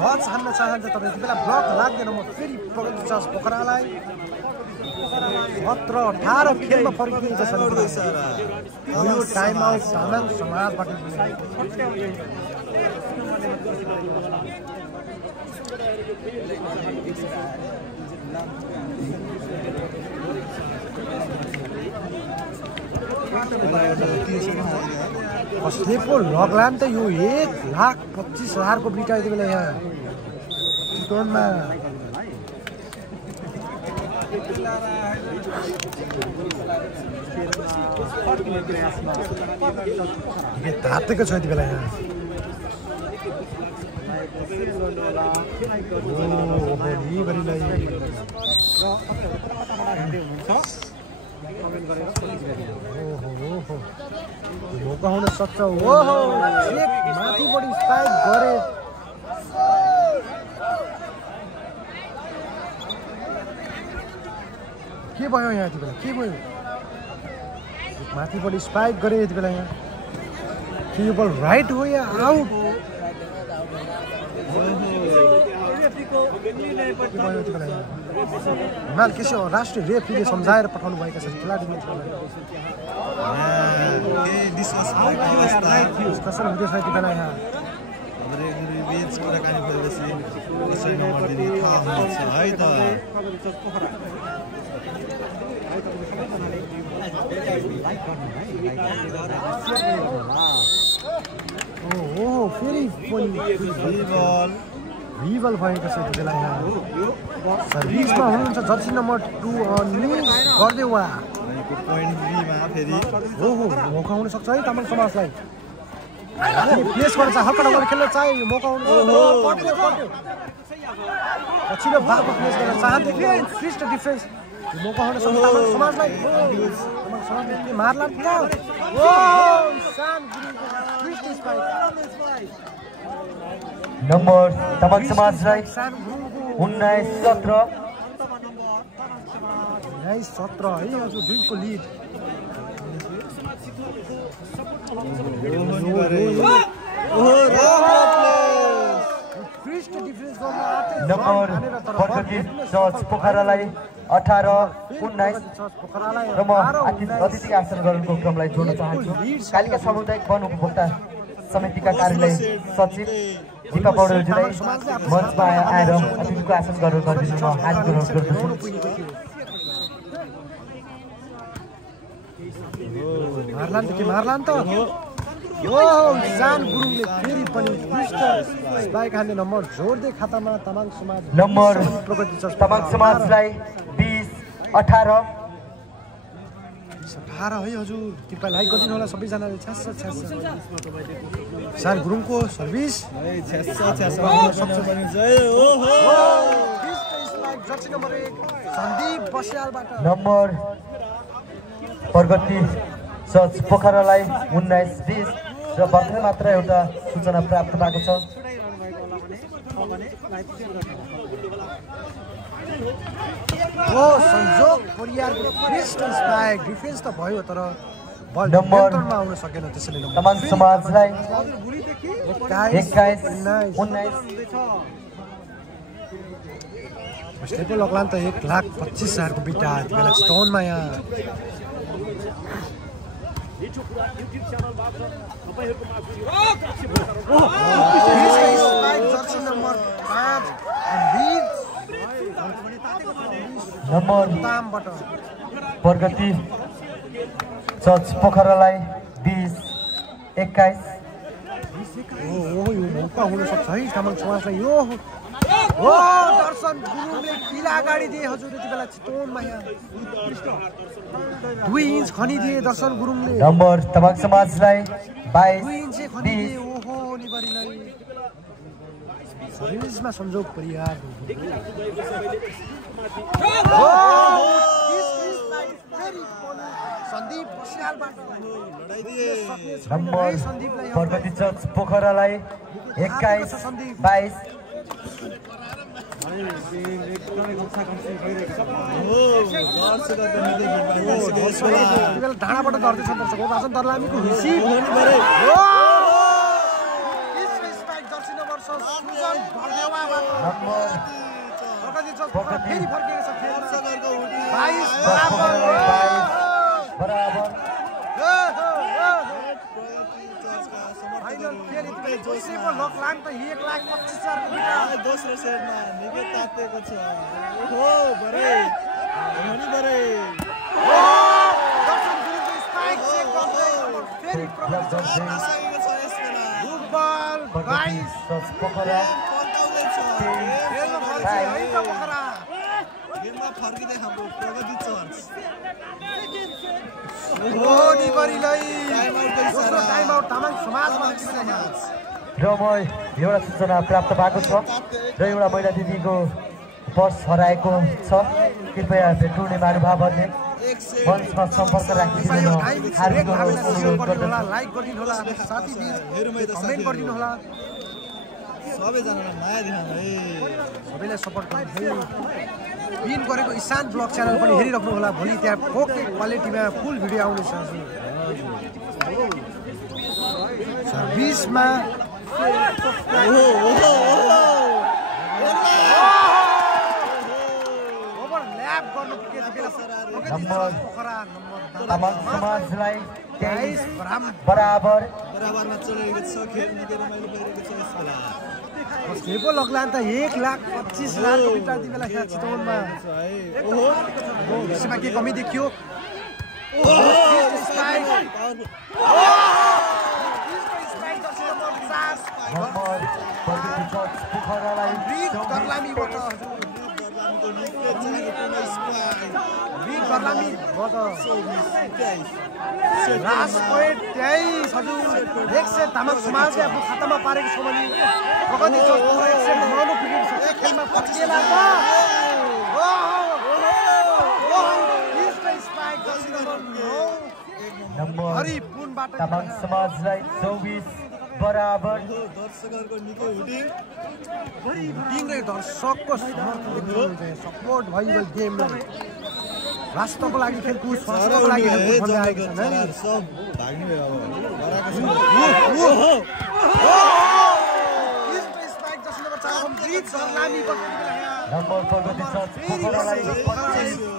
गज हान्न चाहन्छ तर यति बेला ब्लक लाग्दैन म फेरि प्रगति चर्च पोखरालाई 17-18 खेलमा फर्किएको छ यो टाइम आउट तामाङ समाजबाट कसलेको लगलाम त यो 1,25,000 को बिटा यति बेला यहाँ चितवनमा तातेको छ यति बेला यहाँ मौका हुन सक्छ ओहो माथिबाट स्ट्राइक गरे के भयो यहाँ यति बेला के भयो माथिबाट स्पाइक गरे यति बेला यहाँ के यो बल राइट हो या आउट हिमाल केसी राष्ट्रिय रेफ्रीले सम्झाएर पठाउनु भएका छन् खेलाडी डिस्कसन हुँदैछ यति बेला यहाँ ओहो फेरि रिभल भएको छ यति बेला यहाँ सर्भिसमा हुनुहुन्छ जर्सी नम्बर 2 अनिश बर्देवा ओहो मौका हुन सक्छ है तामाङ समाजलाई प्लेस गर्न चाहे हल्का ढङ्गले खेल्न चाहे यो मौका हुन पछिल्लो बाको प्लेस गर्न चाहन्थ्यो फिस्ट डिफेन्स मौका हुन सक्छ तामाङ समाजलाई तामाङ समाजले के मार्ला नम्बर तामाङ समाजलाई 19-17 है हजुर 2 को लिड नम्बर प्रगति चर्च पोखरालाई 18-19 र म अतिथि आसन ग्रहणको क्रमलाई जोड्न चाहन्छु कालिका सामुदायिक वन उपभोक्ता समितिका कार्यालय सचिव दीपा पौडेलजीलाई मञ्चमा आएर अतिथिको आसन ग्रहण गरिदिनु म हार्दिक अनुरोध गर्दछु मार्लान त यो जान गुरुङले फेरि पनि पृष्ठ स्पाइक हान्ने नम्बर जोड्दै खातामा तामाङ समाज नम्बर प्रगति तामाङ समाजलाई 20-18 है हजुर कृपया लाइक गरिदिनु होला सबैजनाले छ्यास सान गुरुङको service Sandeep बस्यालबाट number Pragati church पोखरालाई 19-20 र भर्खरै मात्र एउटा सूचना प्राप्त भएको छ संजोग परियारको बेस्ट स्पाइक डिफेन्स त भयो तर बल नियन्त्रणमा आउन सकेन त्यसैले तामाङ समाजलाई 21-19 स्टेपल लगलान त 1,25,000 को बिटा यति बेला चितवनमा यहाँ नम्बर 5 प्रगति चर्च पोखरालाई 20-21 यो मौका हुन सक्छ है तामाङ समाजलाई यो दर्शन गुरुङले किला अगाडि दिए हजुर यति बेला चितवनमा यहाँ 2 इन्च खनिदिए दर्शन गुरुङले नम्बर तामाङ समाजलाई 22 2 इन्च खनिदिए ओहो निबरीलाई सर्भिसमा संजोग परिहार सन्दीप बस्यालबाट लडाइदिए नम्बर प्रगति चर्च पोखरालाई 21 22 ढाँडाबाट दर्दैछ दर्शक भाषण दर्लामीको हिसी फेरि फर्किएको छ लकलाङ त 1,25,000 दोस्रो सेटमा निकै तातेको छ ओहो बरे धनी बरे दर्शन गुरुङको स्पाइक चेक गर्दै फेरि प्रगति फुटबल 22 पोखरा गेममा फर्किँदै हाम्रो प्रगति चर्च ओहो निबरीलाई टाइम आउट तामाङ समाजमा र म एउटा सूचना प्राप्त भएको छ र एउटा महिला दिदीको पर्स हराएको छ कृपया भेट्नुहुने महानुभावहरूले मञ्चमा सम्पर्क राखिदिनु हार्दिक अनुरोध गर्दछु लाइक गरिदिनु होला साथीबीच कमेन्ट गरिदिनु होला सबैजनालाई माया दिनु है सबैलाई सपोर्ट गर्नु पिन गरेको इशान ब्लग च्यानल पनि हेरिराख्नु होला भोलि त्यहाँ ओके क्वालिटीमा फुल भिडियो आउनेछ सर्भिसमा ओभरल्याप गर्नु तामाङ समाजलाई 23 बराबरमा चलेको छ खेल निकै रमाइलो भइरहेको छ यसबेला कसैको लग्ला त 1,25,000 को बिटा दिबेला यहाँ चितवनमा ओहो यसमा के कमी देखियो spike number Pragati church पोखरालाई गर्लामीबाट गर्लामीबाट last point 23 हजुर एक सेट तामाङ समाजले आफ्नो खातामा पारेको छ भने प्रगति चर्च एक सेट बनाउनु पुगेको छ खेलमा फर्किएला नम्बर तामाङ समाजलाई 24 बराबर दर्शकहरुको निकै हुटिङ र दर्शकको सपोर्ट भयो गेमलाई राष्ट्रको लागि खेलकुद स्वास्थ्यको लागि खेलकुद भन्दै आएको छ नि सब भाग्नु भयो अब गराएको छ स्पाइक जसले बच्चा कम्प्लिट गर्लामी नम्बर प्रगति चर्च पोखरालाई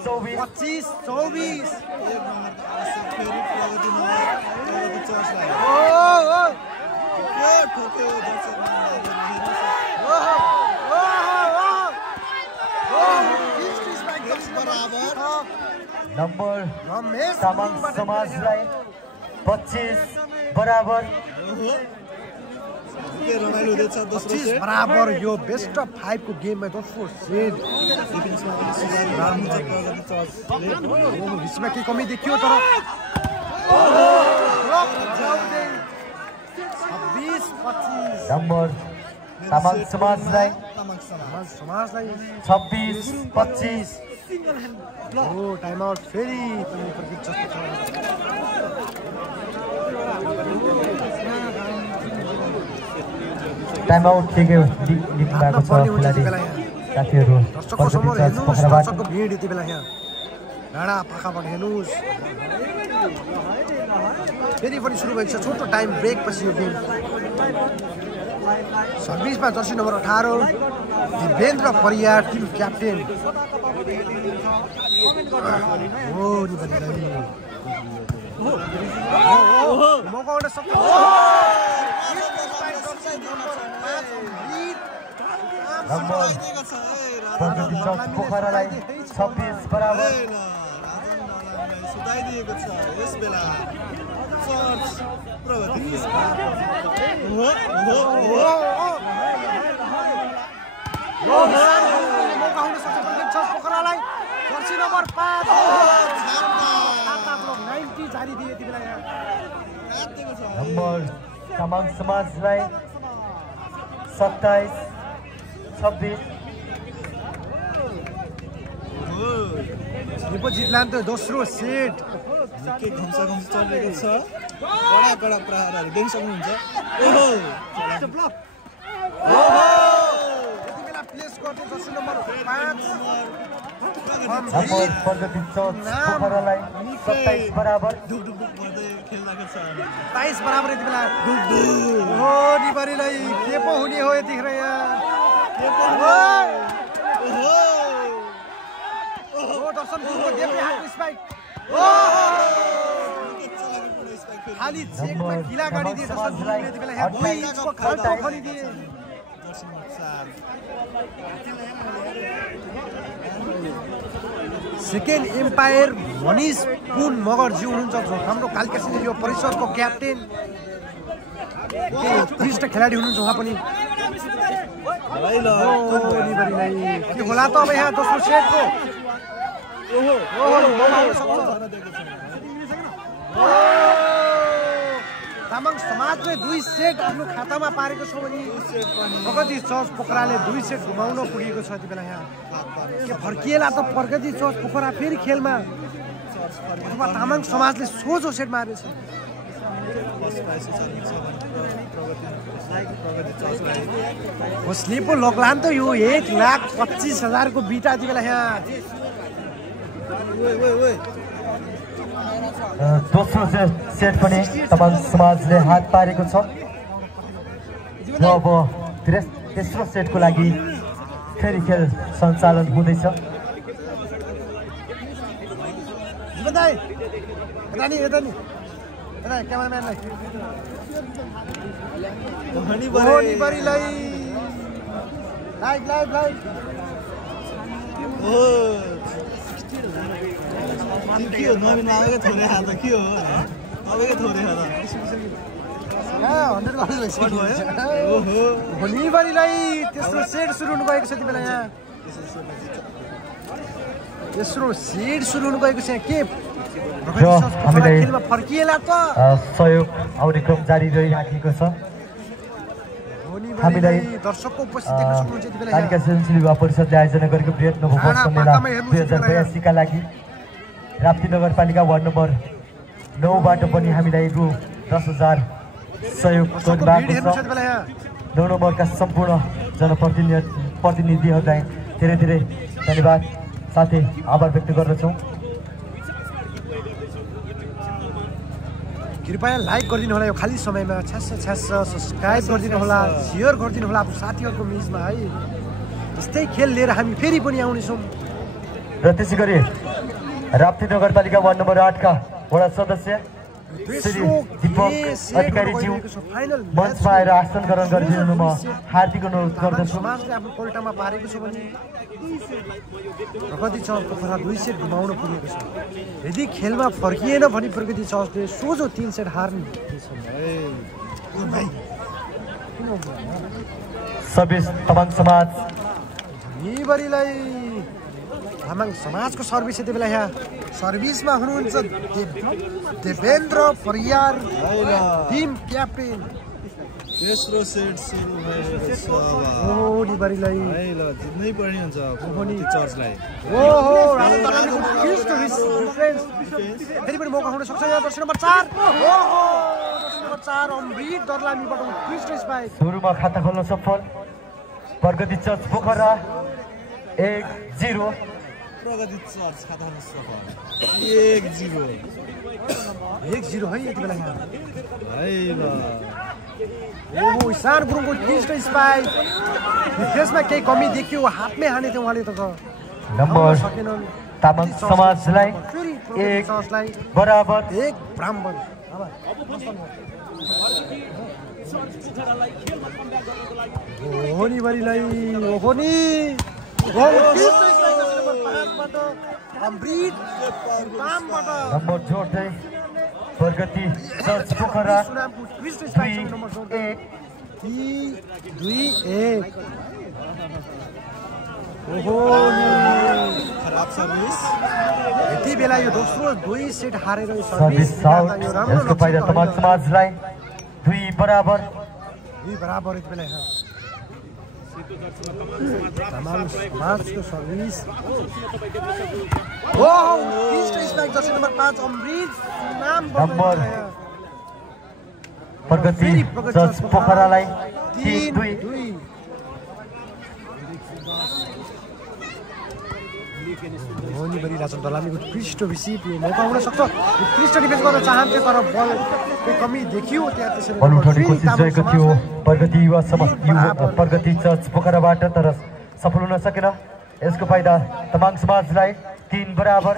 25 24 एक नम्बर फेरि प्रगति चर्चलाई ठोक्यो दर्शकमा नम्बर तामाङ समाजलाई 25 बराबर रमाइलो हुँदैछ दोस्रो सेट बराबर यो बेस्ट अफ 5 को गेममा दोस्रो सेट डिफेन्समा पनि सुधार गर्नु छ प्रगति चर्चले बिचमा के कमी देखियो तर 26-25 नम्बर तामाङ समाजलाई 26-25 ओ टाइम आउट फेरि टाइम आउट ठिकै भएको छ खेलाडी साथीहरु दर्शकको भिड यति बेला यहाँ डाँडा पाखाबाट हेर्नुहोस् फेरि पनि सुरु भएको छ छोटो टाइम ब्रेक पछि यो गेम सर्भिसमा jersey number 18 Devendra Pariyar team captain मौका आउन सक्छ प्रगति चर्च पोखरालाई 26 बराबर सुताइदिएको छ यस बेला चर्च मौका हुन सक्छ पोखरालाई जर्सी नम्बर 5 90 जारी दिए यति बेला यहाँ नम्बर तामाङ समाजलाई 27 26 डिपोजिट लान्छ दोस्रो सेट निकै घम्सा चलेको छ कडा प्रहारहरू देख्न सक्नुहुन्छ यति बेला प्लेस गर्दै जर्सी नम्बर 5 नम्बर प्रगति चौक पोखरालाई 27 बराबर ढुकढुक गर्दै खेल्दाको छ 27 बराबर यति बेला ओहो निबरीलाई के पो हुने हो यतिखेर यहाँ ओहो दर्शन गुरुको देब्रे हात स्पाइक खाली चेकमा गिला गाडिदिए दर्शन गुरुले यति बेला यहाँ 2 इन्चको खाल्टो खनिदिए सेकेन्ड एम्पायर मनिष पुन मगरजी हुनुहुन्छ जो हाम्रो कालिका सिनेरियो परिसरको क्याप्टेन उत्कृष्ट खेलाडी हुनुहुन्छ उहाँ पनि के होला त अब यहाँ दोस्रो सेटको तामाङ समाजले 2 सेट आफ्नो खातामा पारेको छ भने प्रगति चर्च पोखराले 2 सेट घुमाउन पुगेको छ यति बेला यहाँ के फर्किएला त प्रगति चर्च पोखरा फेरि खेलमा अथवा तामाङ समाजले सोझो सेट मारेछ कसले पो लग्लान् त यो 1,25,000 को बिटा यति बेला यहाँ दोस्रो सेट पनि तामाङ समाजले हात पारेको छ र अब तेस्रो सेटको लागि फेरि खेल सञ्चालन हुँदैछ के हो नवीन आवेकै थोरै हात के हो आवेकै थोरै हात भोलिबरीलाई तेस्रो सेट सुरु हुनु गएको छ यति बेला यहाँ तेस्रो सेट सुरु हुनु गएको छ के खेलमा फर्किएला त सहयोग आउने क्रम जारी रहिराखेको छ हामीलाई दर्शकको उपस्थित देख्न सक्नुहुन्छ यति बेला कालिका सिन्धुली युवा परिषदले आयोजना गरेको बृहत नववर्ष मेला 2082 का लागि राप्ती नगरपालिका वार्ड नम्बर 9 बाट पनि हामीलाई रु 10,000 सहयोग गर्नुभएको छ 9 नम्बरका सम्पूर्ण जनप्रतिनिधिहरूलाई धेरै धेरै धन्यवाद साथै आभार व्यक्त गर्दछौँ कृपया लाइक गरिदिनु होला यो खाली समयमा छ्यास सब्सक्राइब गरिदिनु होला शेयर गरिदिनु होला आफ्नो साथीहरूको मिजमा है यस्तै खेल लिएर हामी फेरि पनि आउनेछौँ र त्यसै गरी राप्ती नगरपालिका वार्ड नम्बर 8 का वडा सदस्य श्री दीपक अधिकारीज्यू मञ्चमा आएर आसन ग्रहण गरिदिनुमा हार्दिक अनुरोध गर्दछु समाजले आफ्नो कोल्टामा पारेको छ भने प्रगति चर्च पोखरा 2 सेट घुमाउन पुगेको छ यदि खेलमा फर्किएन भने प्रगति चर्चले सोझो 3 सेट हार्ने सबै तामाङ समाज निबरीलाई तामाङ समाजको सर्भिस यति बेला यहाँ सर्भिसमा हुनुहुन्छ देवेन्द्र परियार टिम क्याप्टेन तेस्रो सेट सुरु भएको छ ओ निबरीलाई जित्नै पर्ने हुन्छ चर्चलाई ओहो फेरि पनि मौका हुन सक्छ यहाँ दर्शन नम्बर 4 ओहो दर्शन नम्बर 4 अमृत दर्लामीबाट उत्कृष्ट स्पाइक सुरुमा खाता खोल्न सफल प्रगति चर्च पोखरा 1-0 प्रगति चर्च खाता खोल्न सफल 1-0 है यति बेला यहाँ है ल ओहो ईशान गुरुङको उत्कृष्ट स्पाइक डिफेन्समा केही कमी देखियो हातमै हाने थियो उहाँले त नम्बर तामाङ समाजलाई 1 बराबर 1 ब्राह्मण होनीबरीलाई होनी नम्बर जोड्दै प्रगति चर्च पोखरा सुनामको उत्कृष्ट स्पाइक नम्बर 2-1 ओहो खराब सर्भिस यति बेला यो दोस्रो 2 सेट हारेर यो सर्भिस आउट यसको फाइदा तमाम समाजलाई 2 बराबर यति बेला तमाम समाजको सर्भिस ओहो उत्कृष्ट स्पाइक जर्सी नम्बर 5 अमृत नम्बर प्रगति चर्च पोखरालाई 3-2 होनी बरी राजन दलामीको उत्कृष्ट रिसिभ यो मौका हुन सक्छ उत्कृष्ट डिफेन्स गर्न चाहन्थे तर बलको कमी देखियो त्यहाँ त्यसरी बल उठाउने कोसिस गरेको थियो प्रगति युवा प्रगति चर्च पोखराबाट तर सफल हुन सकेन यसको फाइदा तमाङ समाजलाई 3 बराबर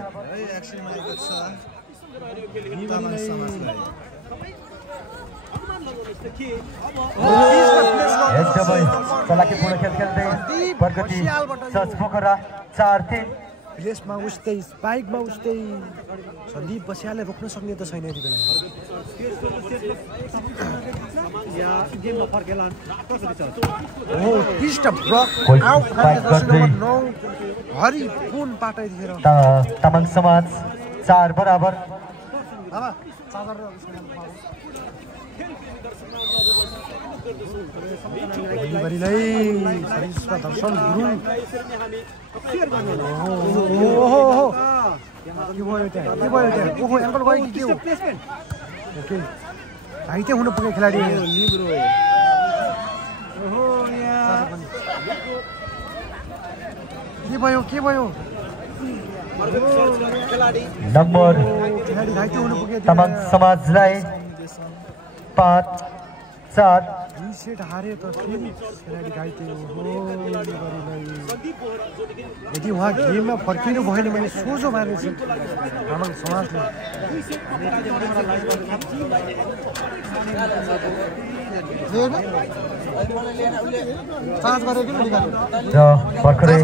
एकदमै चलाकीपूर्ण खेल खेल्दै प्रगति चर्च पोखरा 4-3 प्लेसमा उस्तै स्पाइकमा उस्तै सन्दीप बसियाले रोक्न सक्ने त छैन यति बेला उत्कृष्ट ब्लक आउट हरिपुन पाटाइदिएर तामाङ समाज 4 बराबर दर्शन गुरुङ घाइते हुनु पुगे खेलाडी के भयो नम्बर तमाङ समाजलाई 5-4 2 सेट हारे त फेरि खेलाडी घाइते यदि उहाँ गेममा फर्किनु भएन भने सोझो मारेछ तामाङ समाजले र भर्खरै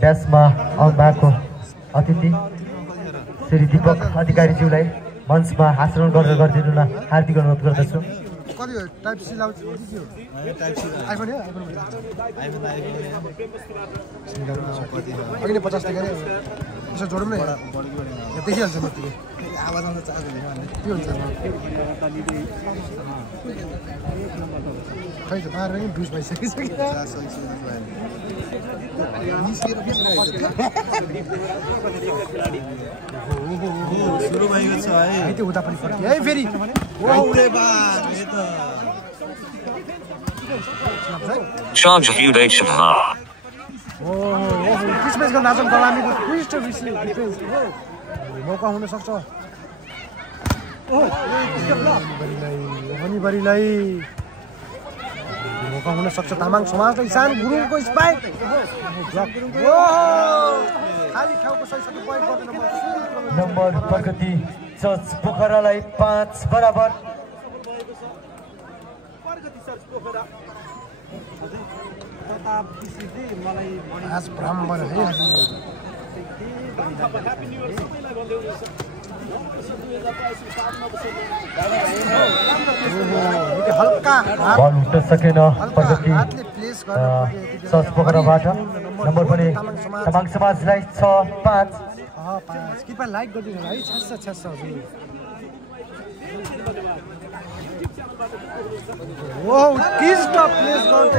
ड्यासमा आउनुभएको अतिथि श्री दीपक अधिकारीज्यूलाई मञ्चमा आचरण गरेर गरिदिनुलाई हार्दिक अनुरोध गर्दछु कति टाइप सी लाउँछ आइफोन हो आइफोन 50 टका यसो जोडौँ न देखिहाल्छ म तिमी आवाज आउँछ चार्ज के हुन्छ खै त बाह्र नै ब्युज भइसकिसक्यो सुरु भएको छ है त्यो हुँदा पनि फर्कियो है फेरि Charge viewed HMR. किसमेसको नाचन दलामीको ट्विस्ट डिफेन्स मौका हुन सक्छ हनीबरीलाई मौका हुन सक्छ तामाङ समाजले इसान गुरुङको स्पाइक खाली ठाउँको सही पोइन्ट गर्दैन नम्बर प्रगति चर्च पोखरालाई 5 बराबर आज ब्राह्मण है हल्का बल उठ्न सकेन प्रगति चर्च पोखराबाट नम्बर पनि तामाङ समाजलाई 6-5 कृपया लाइक गरिदिनु है छ्यास हजुर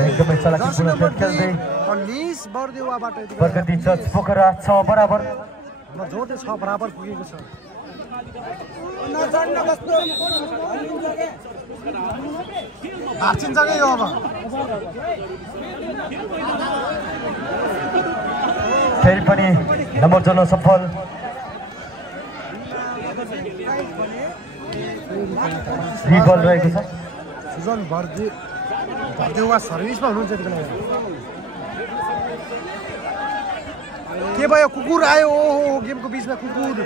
एकदमै चलाकीपूर्ण खेल खेल्दै प्रगति चर्च पोखरा 6 बराबर जोडले 6 बराबर पुगेको छ भाँचिन्छ कि यो अब फेरि पनि नम्बर जोड्न सफल रिबल रहेको छ सुजन भर्देवा सर्भिसमा हुनुहुन्छ यति बेला के भयो कुकुर आयो ओहो गेमको बिचमा कुकुर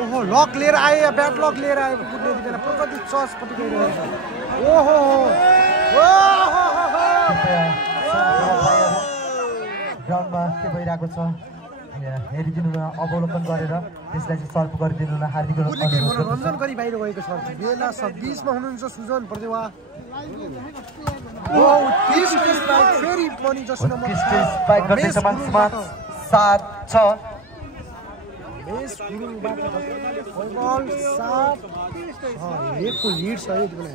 ओहो लक लिएर आयो या ब्याट लक लिएर आयो कुकुरले यति बेला प्रगति चर्चपट्टि गइरहेको छ ओहो ग्राउन्डमा के भइरहेको छ हेरिदिनु न अवलोकन गरेर त्यसलाई चाहिँ सल्भ गरिदिनु न हार्दिक मनोरञ्जन गरी बाहिर गएको छ बेला 20 मा हुनुहुन्छ सुजन प्रतिभा फेरि पनि जसो नम्बर 7-6 बेस गुरुङबाट फुटबल 7 एकको लिड छ यति बेला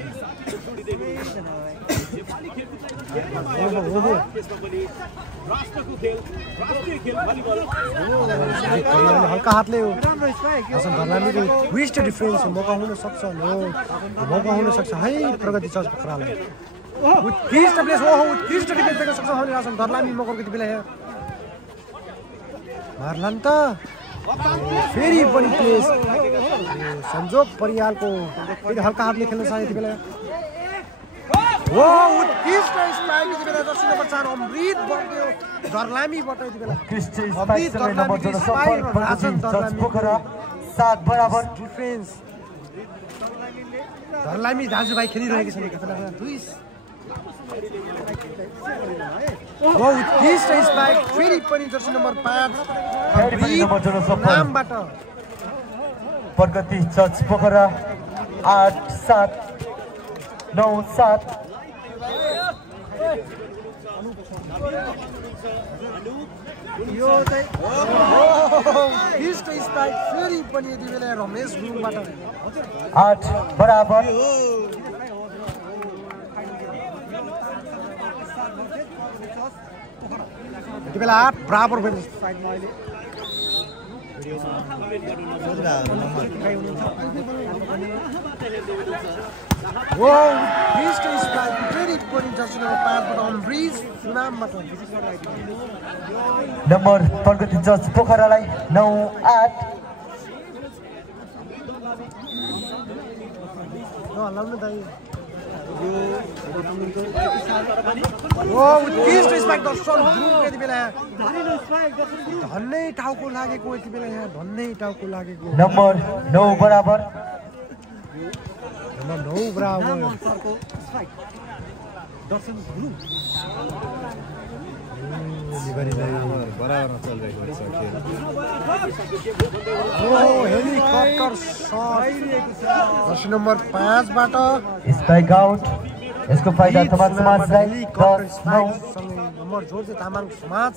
हल्का हातले हासन धर्लामीको ट्विस्ट डिफरेन्स मौका हुन सक्छ मौका हुन सक्छ है प्रगति चर्च पोखरालाई उत्कृष्ट प्लेस उत्कृष्ट डिफेन्स देख्न सक्छौँ हामीले हासन धर्लामी मौकाको यति बेला यहाँ मार्लान् त फेरि पनि प्लेस संजोग परियालको फेरि हल्का हातले खेल्न सक्छ यति बेला उत्कृष्ट स्ट्राइक यति बेला जर्सी नम्बर 4 अमृत बग्यो धर्लामीबाट यति बेला अमृत धर्लामी 7 बराबर डिफेन्स धर्लामी दाजुभाइ खेलिरहेको छन् उत्कृष्ट स्ट्राइक फेरि पनि जर्सी नम्बर 5 नामबाट प्रगति चर्च पोखरा 8-7 9-7 यो चाहिँ स्ट्राइक फेरि पनि यति बेला रमेश गुरुङबाट 8 बराबर यति बेला 8 बराबर भयो साइडमा अहिले नम्बर प्रगति चर्च पोखरालाई 9-8 उत्कृष्ट स्पाइक दर्शन यति बेला धन्नै टाउको लागेको यति बेला यहाँ धन्नै टाउको लागेको नम्बर 9 बराबर हेलिकप्टर शट नम्बर 5 बाट स्ट्राइक आउट यसको फाइदा तामाङ समाजलाई 10-9 नम्बर जोड्दै तामाङ समाज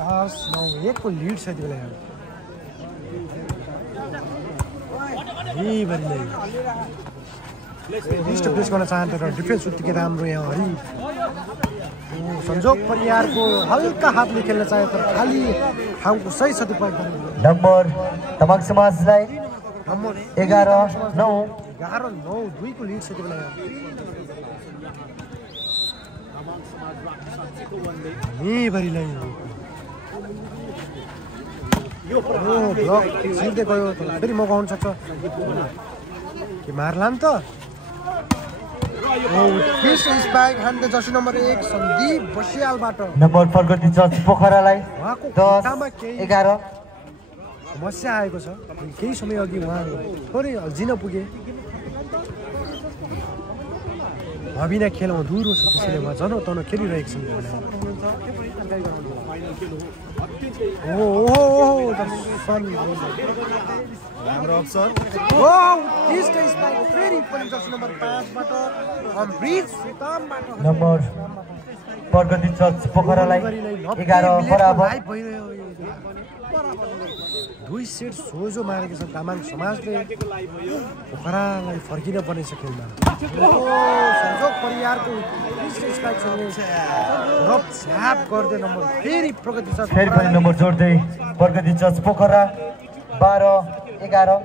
10-9 1 को लिड छ यति बेला यहाँ प्लेस गर्न चाहन्छ र डिफेन्स उत्तिकै राम्रो यहाँ हरि संजोग परियारको हल्का हातले खेल्न चाहे तर खाली ठाउँको सही सदुपयोग गर्नु नम्बर तामाङ समाजलाई नम्बर 11-9 2 को लिड छ यति बेला यहीँभरिलाई यो ब्लक सिर्दै गयो फेरि मौका आउन सक्छ कि मार्ला नि त उत्कृष्ट स्पाइक हान्दै जर्सी नम्बर 1 सन्दीप बसियालबाट नम्बर प्रगति चर्च पोखरालाई 10-11 समस्या आएको छ केही समय अघि उहाँ थोरै अल्झिन पुगे भविना खेलमा दुरो छ त्यसैले उहाँ जनो तनो खेलिरहेको छन् राम्रो अवसर फेरि पनि जर्सी नम्बर 5 बाट अमृत सुतामबाट नम्बर प्रगति चर्च पोखरालाई 11 बराबर दुई सेट सोझो मारेको छ तामाङ समाजले पोखरालाई फर्किन पर्ने छ खेलमा संजोग परियारको रप छ्याप गर्दै नम्बर फेरि प्रगति चर्च फेरि पनि नम्बर जोड्दै प्रगति चर्च पोखरा 12-11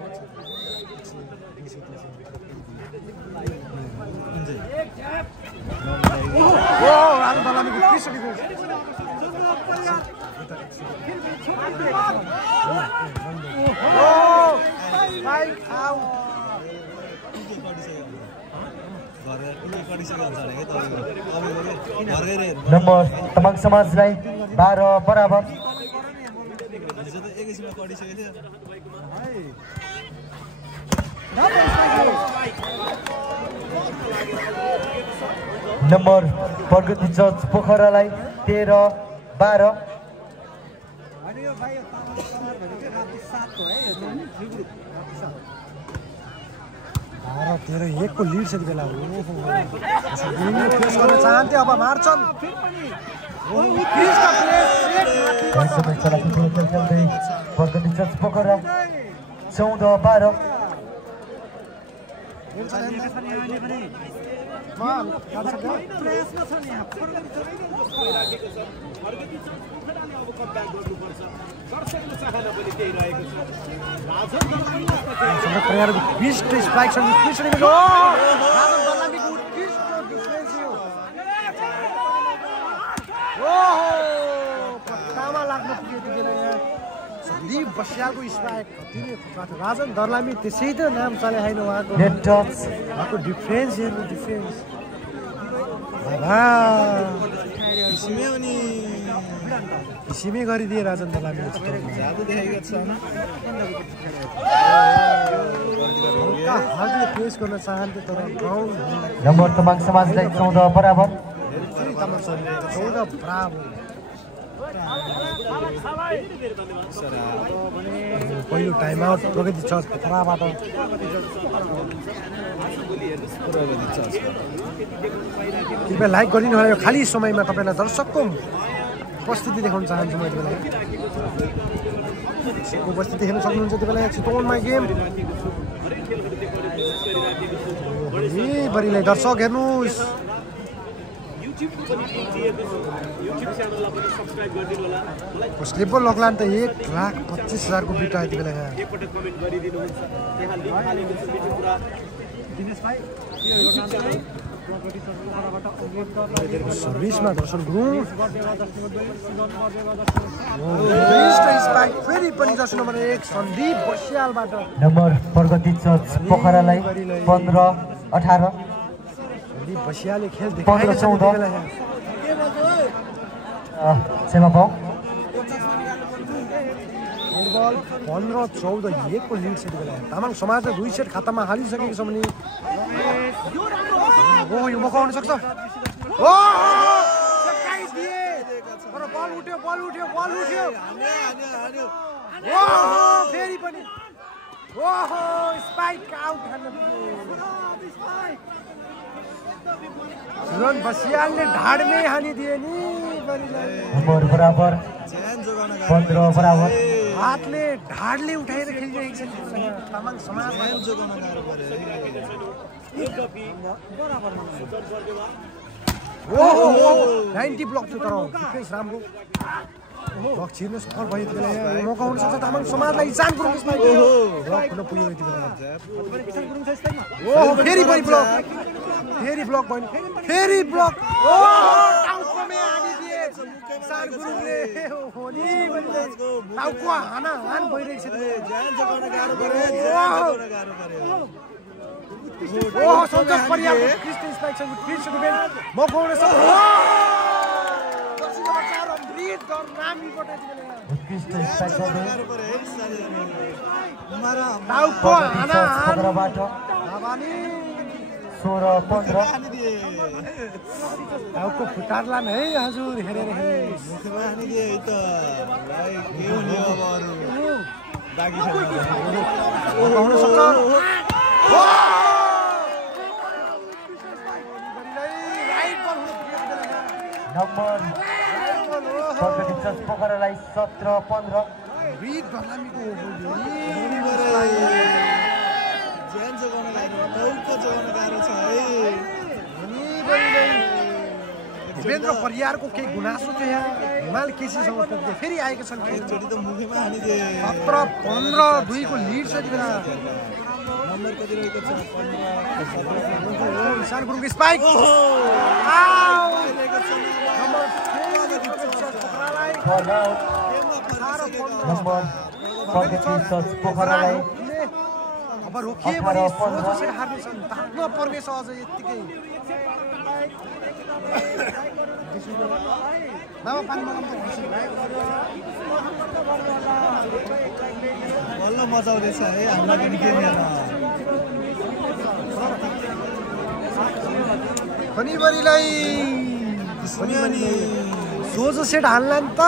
नम्बर तामाङ समाजलाई 12 बराबर नम्बर प्रगति चर्च पोखरालाई 13-12 12-1 को लिड छ यति बेला। गुरुङले फेस गर्न चाहन्थे, अब मार्छन्। एकदमै चलाकी खेल खेल्दै प्रगति चर्च पोखरा 14-12। उत्कृष्ट स्ट्राइक छ, उत्कृष्ट राजन दलामीको उत्कृष्ट डिफेन्सिभ। पट्टामा लाग्नु पुग्यो यति बेला यहाँ। सन्दीप बस्यालको स्ट्राइक राजन दलामी त्यसै त नाम चले होइन उहाँको डिफेन्स हेर्नु, डिफेन्स किसिमै गरिदिए राजन दलामी। जादु देखेको छ हातले फेस गर्न चाहन्थे तर ग्राउन्ड नम्बर तमाङ समाजलाई 14 बराबर। 14 बराबर। पहिलो टाइम आउट प्रगति चर्च पोखराबाट। कृपया लाइक गरिदिनु होला। यो खाली समयमा तपाईँलाई दर्शकको उपस्थिति देखाउन चाहन्छु म यति बेला। उपस्थिति हेर्न सक्नुहुन्छ यति बेला चितवनमा गेम। बढीलाई दर्शक हेर्नुहोस्। कसले पो लग्लान् त 1,25,000 को बिटा यति बेला। सर्भिसमा दर्शन गुरुङ फेरि पनि Jersey number 1 Sandeep बस्यालबाट। Number Pragati church पोखरालाई 15-18। Sandeep बस्यालले खेल 15-14 सेवा पाउ। फुटबल 15-14 को लिड छ यति बेला। तामाङ समाजले 2 सेट खातामा हालिसकेको छ भने यो मौका हुन सक्छ। बल उठ्यो। फेरि पनि स्पाइक आउट खान सुरन बसियालले ढाडमै हानिदिए नि। नम्बर बराबर 15 बराबर। हातले ढाडले उठाएर खेलिरहेको छ तामाङ समाज। 90 ब्लक थियो तर डिफेन्स राम्रो। ब्लक छिर्न सफल भयो यति बेला। मौका हुन सक्छ तामाङ समाजलाई। इसान गुरुङ स्पाइक ब्लक हुन पुग्यो यति बेला। फेरि पनि ब्लक। फेरि ब्लक भयो। फेरि ब्लक। टाउकोमै हानिदिए इसान गुरुङले। टाउको हान भइरहेको छ। सन्तोष परियारको उत्कृष्ट स्ट्राइक छ। उत्कृष्ट डिफेन्स मौका हुन सक्छ। उत्कृष्ट स्ट्राइक गर्दै टाउको हाना 16-15। टाउको फुटार्लान् है हजुर। हेरेर मुखमा हानिदिए है त भाइ। के हुने अब अरु बाँकी छ। हुन सक्छ। Number Pragati church पोखरालाई 17-15। रिड दलामीको ज्यान जोगाउन गाह्रो, टाउको जोगाउन गाह्रो छ है। देवेन्द्र परियारको केही गुनासो थियो यहाँ। हिमाल केसीसँग पुग्दै फेरि आएका छन्। एकचोटि त मुखैमा हानिदिए। 17-15 को लिड छ यति बेला। नम्बर कति रहेको छ? 15। इसान गुरुङको स्पाइक। नम्बर प्रगति चर्च पोखरालाई अब रोकिए भने सोझो हार्नेछन्। भाग्न पर्नेछ अझ यत्तिकै। बल्ल मजाउँदैछ है हामीलाई पनि गेम हेर्न। खनिबरीलाई सोझो सेट हाल्ला नि त।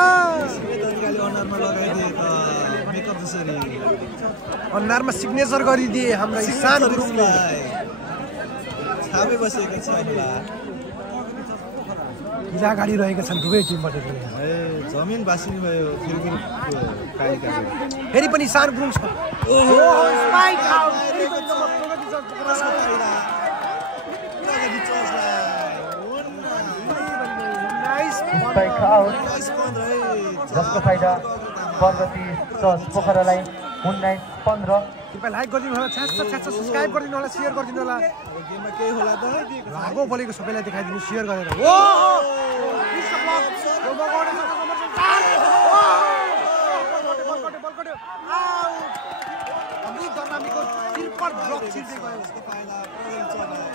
अनुहारमा लगाइदिए त मेकअप जसरी अनुहारमा सिग्नेचर गरिदिए हाम्रा इसान गुरुङले। खाबै बसेको छ होला किला गाडी रहेका छन् दुवै टिमबाट ए जमिन बासिनी भयो फिरफिर कालिकाले फेरि पनि सार गुरुङ छ ओहो स्पाइक आउट स्पाइक आउट जसको फाइदा प्रगति टस पोखरालाई 19-15 कृपया लाइक गरिदिनु होला छ्यास सब्स्क्राइब गरिदिनु होला शेयर गरिदिनु होला गेममा केही होला त लागो बोलेको सबैलाई देखाइदिनु शेयर गरेर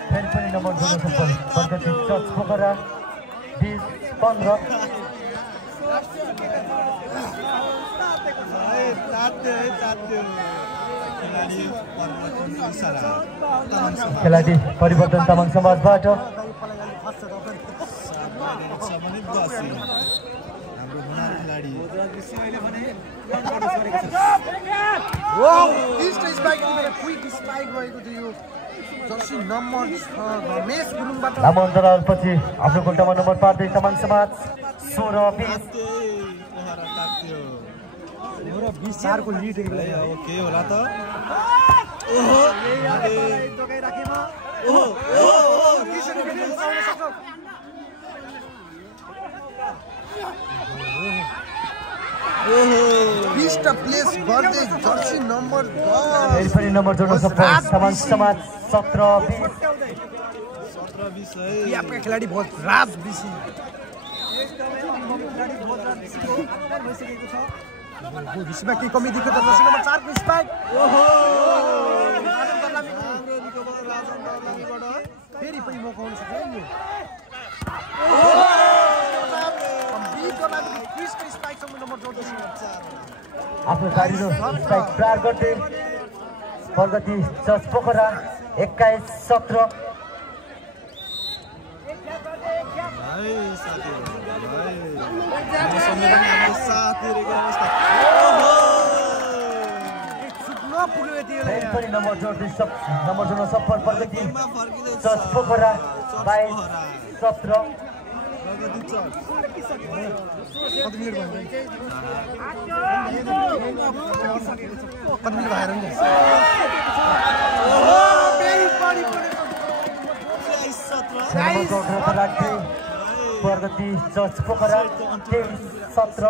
फेरि पनि नम्बर 2 सफल प्रगति टस पोखरा 20-15 खेलाडी परिवर्तन तामाङ समाजबाट लामो अन्तरालपछि आफ्नो गोल्टामा नम्बर पार्दै तामाङ समाज 16-20 को लिड के होला त ओहो प्लेस गर्दै जर्सी नम्बर 10 फेरि पनि नम्बर जोड्न सफल तामाङ समाज 17-20 आपका खिलाडी बहुत राज बिसी विषयमा के कमी दिक्कत छ जर्सी नम्बर 4 को स्पाइक ओहो फेरि पनि मौका आउन सक्छ नि आफ्नो गाडीको स्पाइक प्रहार गर्दै प्रगति टस पोखरा 21-17 फेरि नम्बर जोड्दै सफल प्रगति टस पोखरा 22-17 प्रगति टस पोखरा 23-17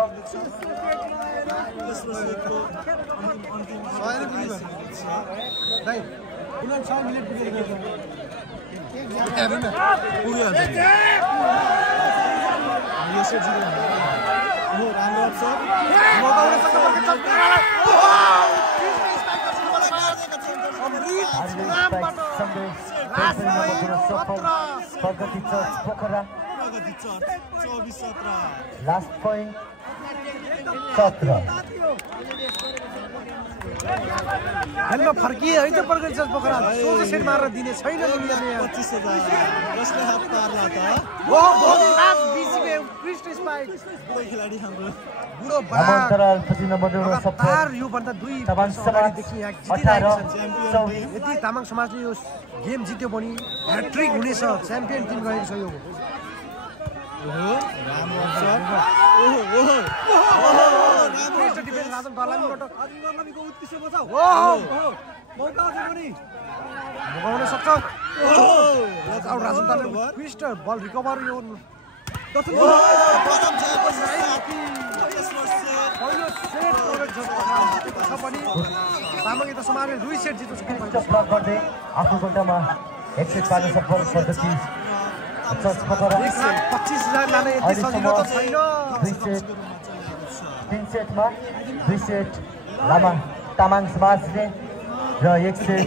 प्रगति टस पोखरा लास्ट पोइन्ट 17 खेलमा फर्किए है त प्रगति टस पोखरा सोझै सेट मारेर दिने छैन 25,000 कसले हात पार्ला त ओ बहुत राज बिसीको क्रिस्ट स्पाइक बुढो खेलाडी हाम्रो बुढो अन्तराल पछि नम्बर 2 सफल यो भन्दा दुई तामाङ समाज 18-24 यदि तामाङ समाजले यो गेम जित्यो भने ह्याट्रिक हुनेछ च्याम्पियन टिम गएको छ यो राम्रो शट क्रिस्ट डिफेन्स राजन दलामीबाट नबीको उत्कृष्ट बचाउ मौका आउँछ पनि मगाउन सक्छ आउट राजन दलामी क्रिस्ट बल रिकभर यो तामाङ त समाजले 2 सेट जित्छ ब्लक गर्दै आफ्नो गोल्टामा 1 सेट पार्न सफल प्रगति टस पोखरा 25,000 लाने यति सजिलो त छैन 3 सेटमा 2 सेट लामा तामाङ समाजले र 1 सेट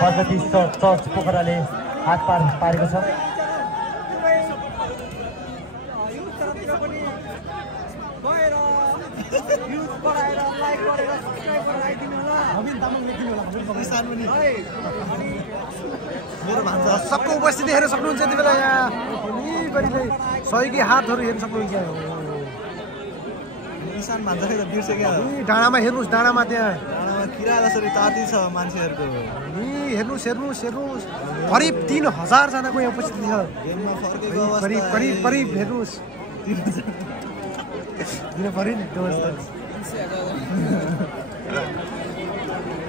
प्रगति टस पोखराले हात पारेको छ सबको उपस्थिति हेर्न सक्नुहुन्छ यति बेला यहाँ सहयोगी हातहरू हेर्न सक्नुहुन्छ निशान भान्जाले त बिर्से क्या डाँडामा हेर्नुहोस् डाँडामा त्यहाँ किरा जसरी ताती छ मान्छेहरूको हेर्नुहोस् हेर्नुहोस् हेर्नुहोस् करिब 3000 जनाको यहाँ उपस्थिति छ करिब हेर्नुहोस् दिन पर्यो नि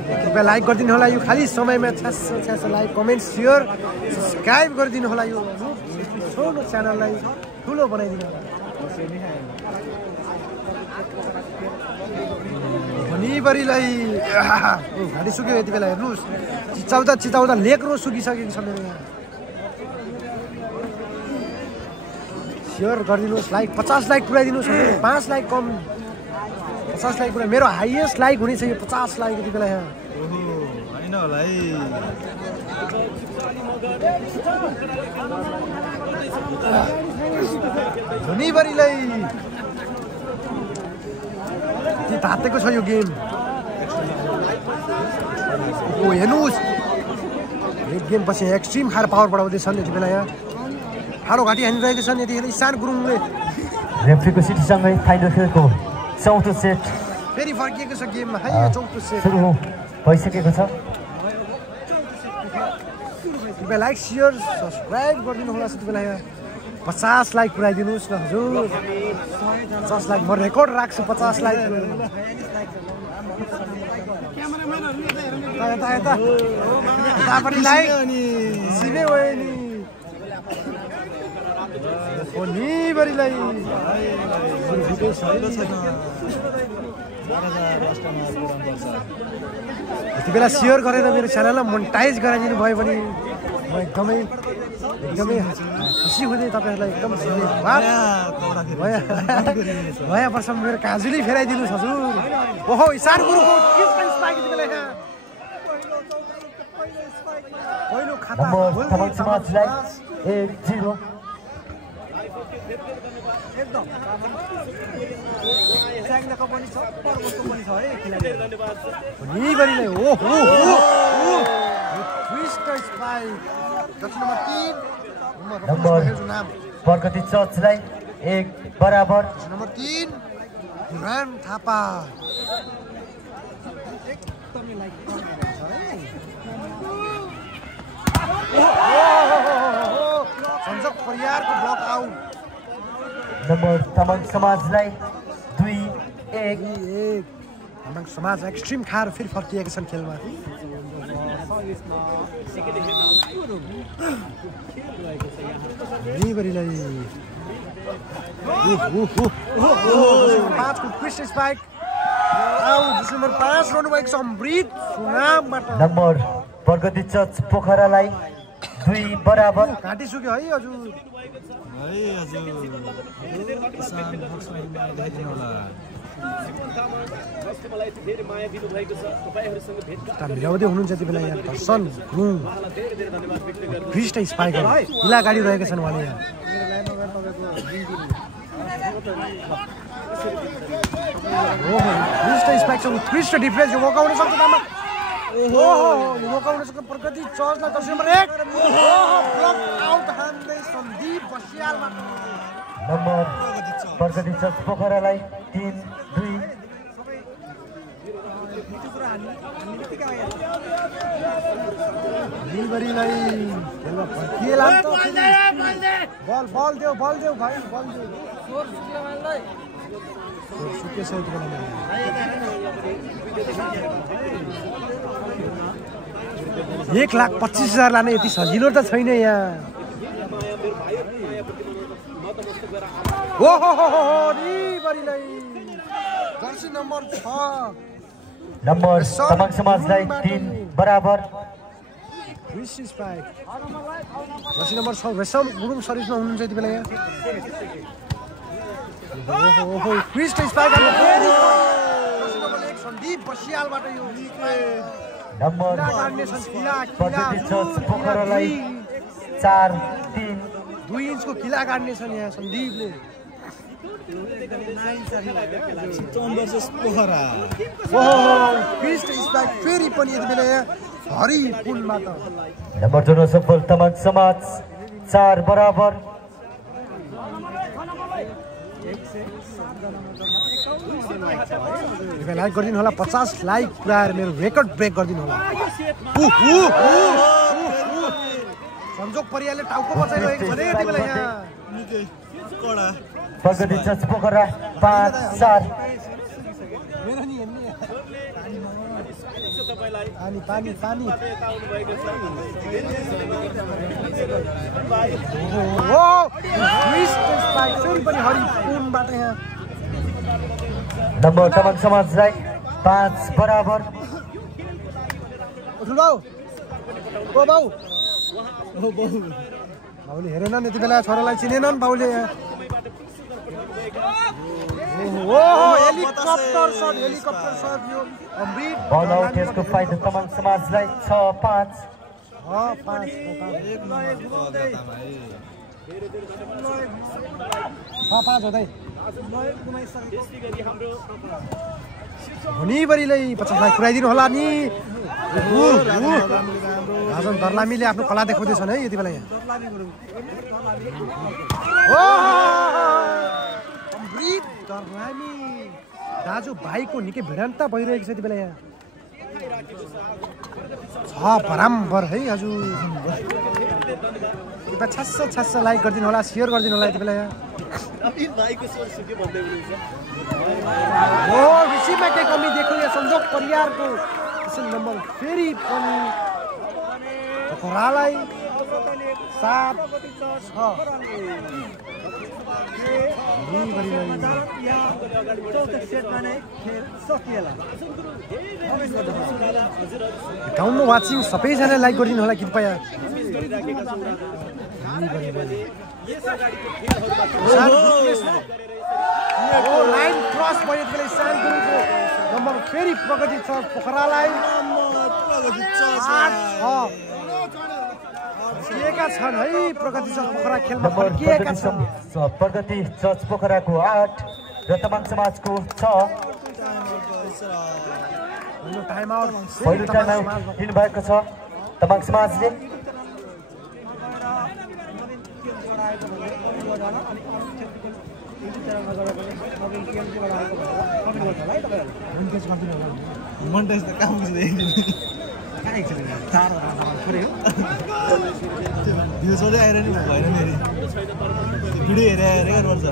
कृपया लाइक गरिदिनु होला यो खाली समयमा छ्यास लाइक कमेन्ट सेयर सब्सक्राइब गरिदिनु होला यो छोटो च्यानललाई ठुलो बनाइदिनु होला भनिबरीलाई घाँटी सुक्यो यति बेला हेर्नुहोस् चिचाउँदा लेक्रो सुकिसकेको छ मेरो यहाँ सेयर गरिदिनुहोस् लाइक 50 लाइक पुऱ्याइदिनुहोस् 5 लाइक कम 50 लाइक पुरा मेरो हाइएस्ट लाइक हुने छ यो 50 लाइक यति बेला यहाँ होइन होला है भनिबरीलाई के तातेको छ यो गेम ओ हेर्नुहोस् एक गेम पछि एक्सट्रिम खाएर पावर बढाउँदैछन् यति बेला यहाँ ठाडो घाँटी हानिरहेका छन् यतिखेर इसान गुरुङले रेफ्रीको सिटीसँगै फाइनल खेलको चौथो सेट फेरि फर्किएको छ गेममा है यो चौथो सेट सुरु भइसकेको छ कृपया लाइक सेयर सब्सक्राइब गरिदिनु होला यति बेला यहाँ 50 लाइक पुऱ्याइदिनुहोस् न हजुर 50 लाइक म रेकर्ड राख्छु 50 लाइक लाइक सिमे नि भनिबरीलाई यति बेला सेयर गरेर मेरो च्यानललाई मोनेटाइज गराइदिनु भयो भने म एकदमै खुसी हुने तपाईँहरूलाई एकदम धन्यवाद नयाँ वर्षमा मेरो काजुली फेराइदिनुहोस् हजुर ओहो इसान गुरुको पहिलो खाता नम्बर प्रगति चर्चलाई 1 बराबर नम्बर 3 रान थापा सञ्जक परियारको ब्लक आउट नम्बर तामाङ समाजलाई 2-1 तामाङ समाज एक्सट्रिम खाएर फेरि फर्किएका छन् खेलमा नम्बर प्रगति चर्च पोखरालाई 2 बराबर घाँटी सुक्यो है हजुर मिलाउँदै हुनुहुन्छ यति बेला यहाँ दर्शन गुरुङ फिस्ट स्पाइकर किला गाडी रहेका छन् उहाँले यहाँ फिस्ट स्पाइकर उत्कृष्ट डिफेन्स यो मौका हुन सक्छ तामा ओहो यो मौका हुन सक्छ प्रगति चर्चलाई दर्शन नम्बर 1 ओहो block out हान्दै Sandeep बसियालमा number Pragati church पोखरालाई 3-2 बल देऊ भाइ बल देऊ 1,25,000 लाने यति सजिलो त छैन यहाँ जर्सी नम्बर 6 नम्बर तामाङ समाजलाई 3 बराबर जर्सी नम्बर 6 रेशम गुरुङ सर्भिसमा हुनुहुन्छ यति बेला यहाँ क्रिस्ट स्पाइकर सन्दीप बसियालबाट यो नम्बर प्रगति चर्च पोखरालाई 4-3 2 इन्चको किला गाड्ने छन् यहाँ सन्दीपले क्रिस्ट स्पाइक फेरि पनि यति बेला यहाँ हरि पुलबाट नम्बर 2 सफल तामाङ समाज 4 बराबर लाइक गरिदिनु होला 50 लाइक पुऱ्याएर मेरो रेकर्ड ब्रेक गरिदिनु होला संजोग परियारले टाउको बचाइरहेको छ रे यति बेला यहाँ प्रगति चर्च पोखरा 5-4 पानी नम्बर तमन समाजलाई 5 बराबर बाउले हेरेनन् यति बेला छोरालाई चिनेनन् बाउले हेलिकप्टर सट यो अमृत बल आउट यसको फाइदा तमन समाजलाई 6-5 हुँदै हुनेभरिलाई 50 लाख पुऱ्याइदिनु होला नि राजन दर्लामीले आफ्नो कला देखाउँदैछन् है यति बेला यहाँ अमृत दर्लामी दाजु भाइको निकै भिडन्त भइरहेको छ यति बेला यहाँ छ बराबर है हजुर कृपया छास्स लाइक गरिदिनु होला सेयर गरिदिनु होला यति बेला यहाँ ऋषिमा केही कमी देखो यहाँ संजोग परियारको नम्बर फेरि पनि पोखरालाई 7-6 गाउँ वाचिङ सबैजना लाइक गरिदिनु होला कृपया लाइन क्रस भयो यति बेला इशान गुरुङको नम्बर फेरि प्रगति छ पोखरालाई 8-6 छन् है प्रगति छ पोखरा खेलमा फर्किएका छन् प्रगति चर्च पोखराको 8 र तमाङ समाजको 6 टाइम आउट दिनुभएको छ तमाङ समाजले मन्टेज त काम भिडियो सधैँ आएर नि भएन नि भिडियो हेरेर गर्नुपर्छ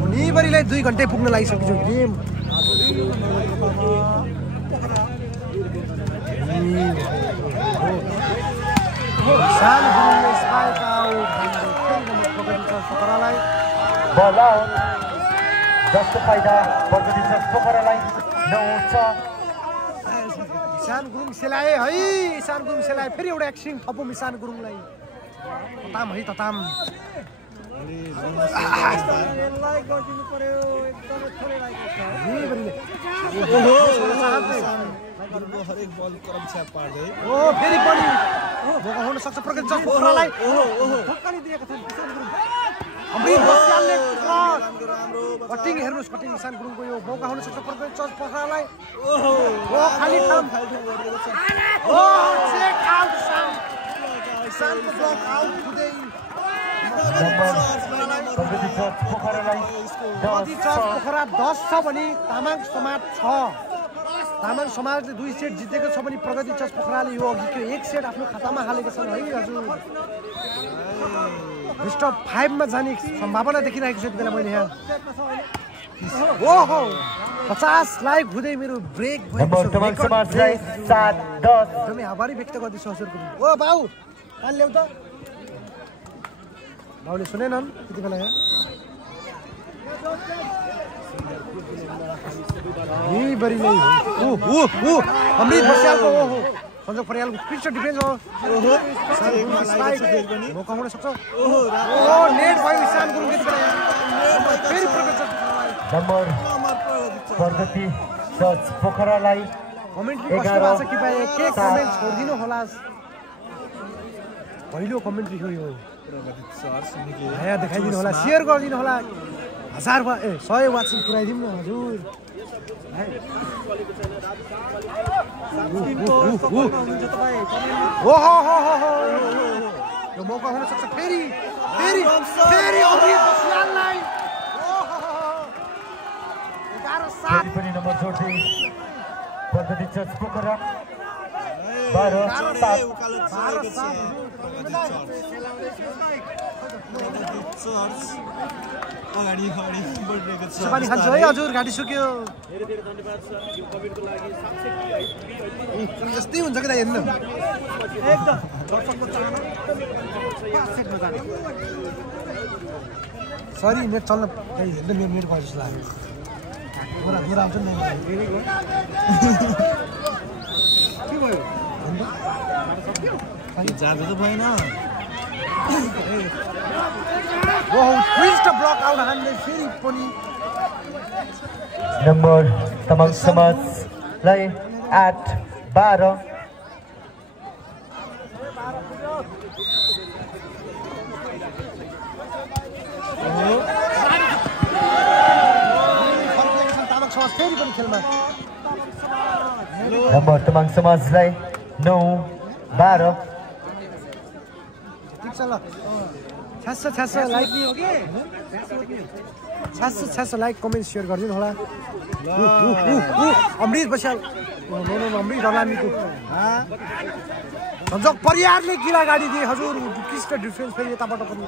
हुनेभरिलाई 2 घन्टे पुग्न लागिसक्यो गेम बल आउट जसको फाइदा प्रगति चर्च पोखरालाई 9-6 इशान गुरुङ सेलाए है इशान गुरुङ सेलाए फेरि एउटा एक्सिङ थपौँ इशान गुरुङलाई तताम है तताम हरेक बल करम्छा पार्दै फेरि पनि मौका हुन सक्छ प्रगति चर्च पोखरालाई ठक्करी दिएका छन् इशान गुरुङ अमृत बस्यालले कटिङ हेर्नुहोस् कटिङ इशान गुरुङको यो मौका हुन सक्छ प्रगति चर्च पोखरालाई खाली ठाउँ चेक आउट इशानको ब्लक आउट हुँदै प्रगति चर्च पोखरालाई 10 छ भने तामाङ समाज 6 तामाङ समाजले 2 सेट जितेको छ भने प्रगति चर्च पोखराले यो अघिको 1 सेट आफ्नो खातामा हालेको छन् है हजुर बेस्ट अफ 5 मा जाने सम्भावना देखिरहेको छु यतिबेला मैले यहाँ 50 लाइक हुँदै मेरो ब्रेक भएको छ तमाङ समाजलाई 7-10 एकदमै आभारी व्यक्त गर्दैछु हजुरको ओ बाउ पानी ल्याउ त बाउले सुनेनन् यति बेला यहाँ अमृत बस्यालको संजोग परियालको फिक्स डिफेन्स हो मौका हुन सक्छ नेट भयो इशान गुरुङ यति बेला फेरि नम्बर प्रगति चर्च पोखरालाई कमेन्ट्री कस्तो भएको छ कृपया के कमेन्ट छोडिदिनु होला पहिलो कमेन्ट्री हो यो नयाँ देखाइदिनु होला सेयर गरिदिनु होला 100 वाचिङ पुऱ्याइदिउँ न हजुर यो मौका हुन सक्छ फेरि अमृत बस्याललाई फेरि पनि नम्बर जोड्दै प्रगति चर्च पोखरा 12-7 उकालो चलेको छ अगाडि अगाडि बढेको छ पानी खान्छ है हजुर गाडी सुक्यो धेरै धन्यवाद सर यो कमेन्टको लागि 700 जस्तै हुन्छ कि हेर्नु एकदम दर्शकको चाहना 5 सेटमा जाने सरी नेट चल्न हेर्नु मेरो नेट भयो जस्तो लाग्यो पुरा पुरा आउँछ नि के भयो जादु त भएन ओहो ट्विस्ट ब्लक आउट हान्दै फेरि पनि नम्बर तमाङ समाजलाई 8-12 फेरि पनि खेलमा नम्बर तमाङ समाजलाई 9-12 ठिक छ ल छ्यास लाइक नि हो कि छ्यास लाइक कमेन्ट सेयर गरिदिनु होला अमृत बस्या अमृत हलामीको भन्छ परिवारले किला गाडी दिए हजुर उत्कृष्ट डिफेन्स फेरि यताबाट पनि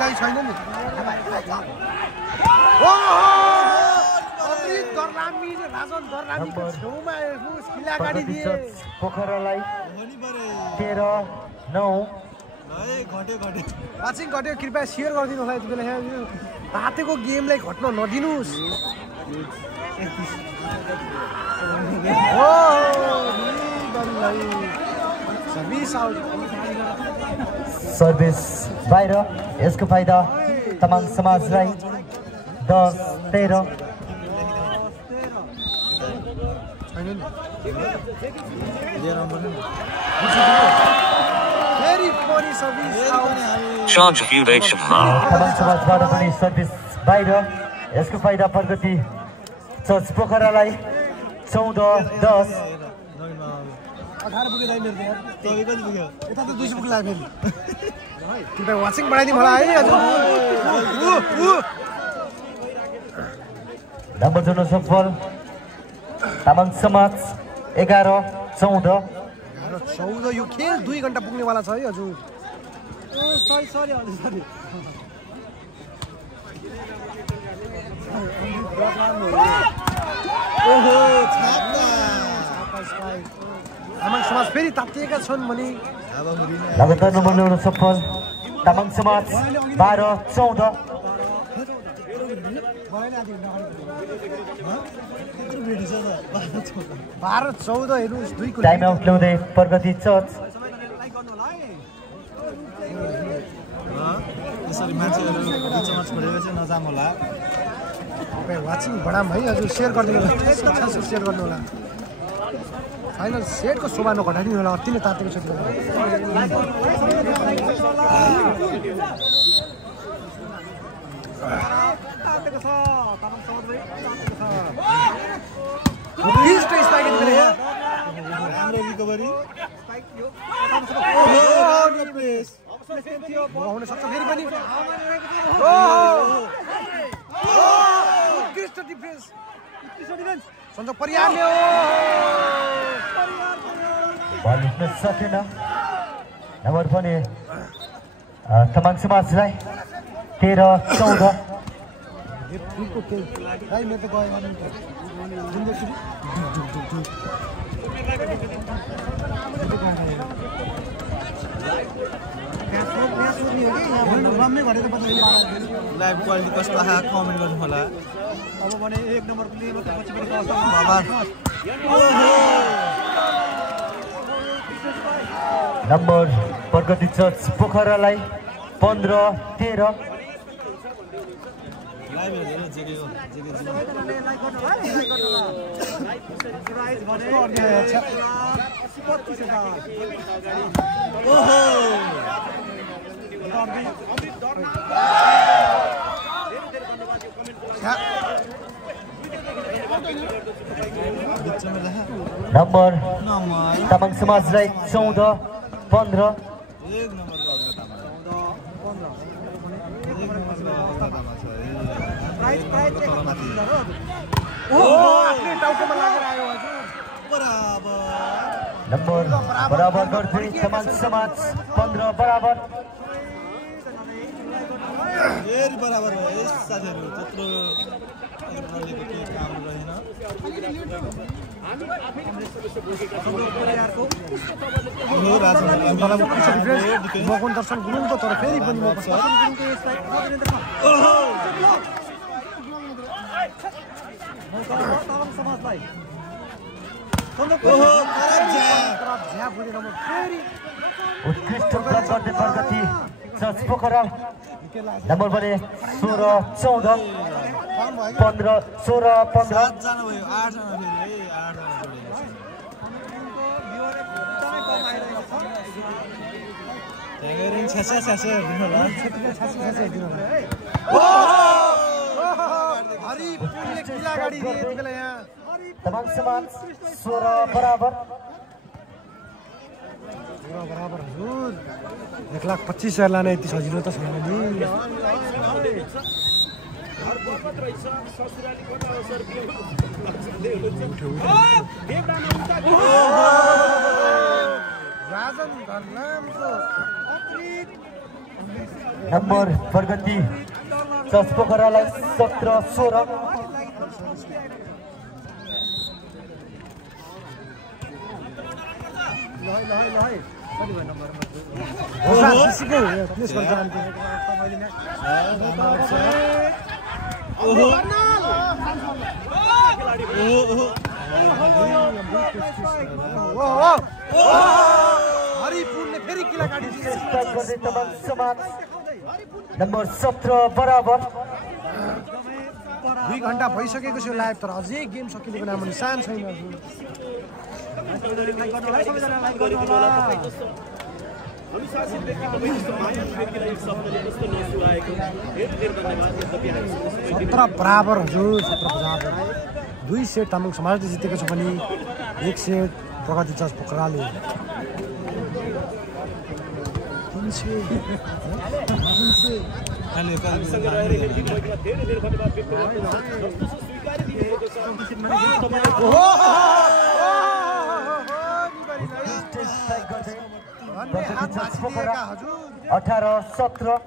गाडी छैन नि अमृत दर्लामी राजन दर्लामीको छेउमा किला गाडी दिए पोखरालाई 13-9 वाचिङ घट्यो कृपया सेयर गरिदिनु होला यति बेला यहाँ तातेको गेमलाई घट्न नदिनुहोस् सर्भिस बाहिर यसको फाइदा तमाङ समाजलाई 10-13 Charge Foundation. तमाङ समाजबाट पनि सर्भिस बाहिर यसको फाइदा प्रगति चर्च पोखरालाई 14-10 18 पुग्यो दाइ मेरो तपाईँ कति पुग्यो यता त 200 पुग्ला फेरि कृपया वाचिङ बढाइदिनु होला है हजुर नम्बर जोड्न सफल तामाङ समाज 11-14 यो खेल 2 घण्टा पुग्नेवाला छ है हजुर सरी हजुर ओहो छापा तामाङ समाज फेरि तातिएका छन् भने लगातार नम्बर ल्याउन सफल तामाङ समाज 12-14 12-14 हेर्नुहोस् 2 को टाइम आउट ल्याउँदै प्रगति चर्च यसरी मान्छेहरू बिचमा छोडेर चाहिँ नजाम होला वाचिङ बढाम है हजुर सेयर गरिदिनु होला सेयर गर्नु होला फाइनल सेटको शोभा नघटाइदिनु होला अति नै तातेको छ राम्रो रिकभरी हुन सक्छ फेरि पनि उत्कृष्ट डिफेन्स सञ्जोग परिहाल्यो बल उठ्न सकेन नम्बर पनि तमाङ समाजलाई 13-14 लाइभ क्वालिटी कस्तो आएको कमेन्ट गर्नु होला अब भने 1 नम्बर प्ले मात्र पछि नम्बर प्रगति चर्च पोखरालाई 15-13 लाइभ हेरेर जेकेको नम्बर तामाङ समाजलाई 14-15 1 नम्बरको अग्रतामा छ आफ्नै टाउकोमा लागेर आयो हजुर नम्बर बराबर गर्दै तमाङ समाज 15 बराबर फेरि बराबर भयो है साथीहरु त्यत्रो अलिकति के काम रहेन हो राजा मकन दर्शन गुरुङ त तर फेरि पनि उत्कृष्ट ब्लक गर्दै प्रगति जज पोखरा नम्बर भने 16 14 15 16 15 7 जना भयो 8 जना फेरि है 8 जना जोडिन्छ छ्यासे दिनु होला हरि पुलले किला गाडी दिए यति बेला यहाँ तमाङ समाज 16 बराबर बराबर हजुर 1,25,000 लाने यति सजिलो त छैन नि राजन धर्नामको नम्बर प्रगति जज पोखरालाई 17 16 हरिपुरले फेरि किला गाडी गर्दै तमाङ समाज नम्बर 17 बराबर 2 घण्टा भइसकेको छ लाइभ तर अझै गेम सकिएको नाम निशान छैन बराबर हजुर 17 बराबर 2 सेट तामाङ समाजले जितेको छ भने 1 सेट प्रगति जज पोखराले 3 सेट हजुर 18 17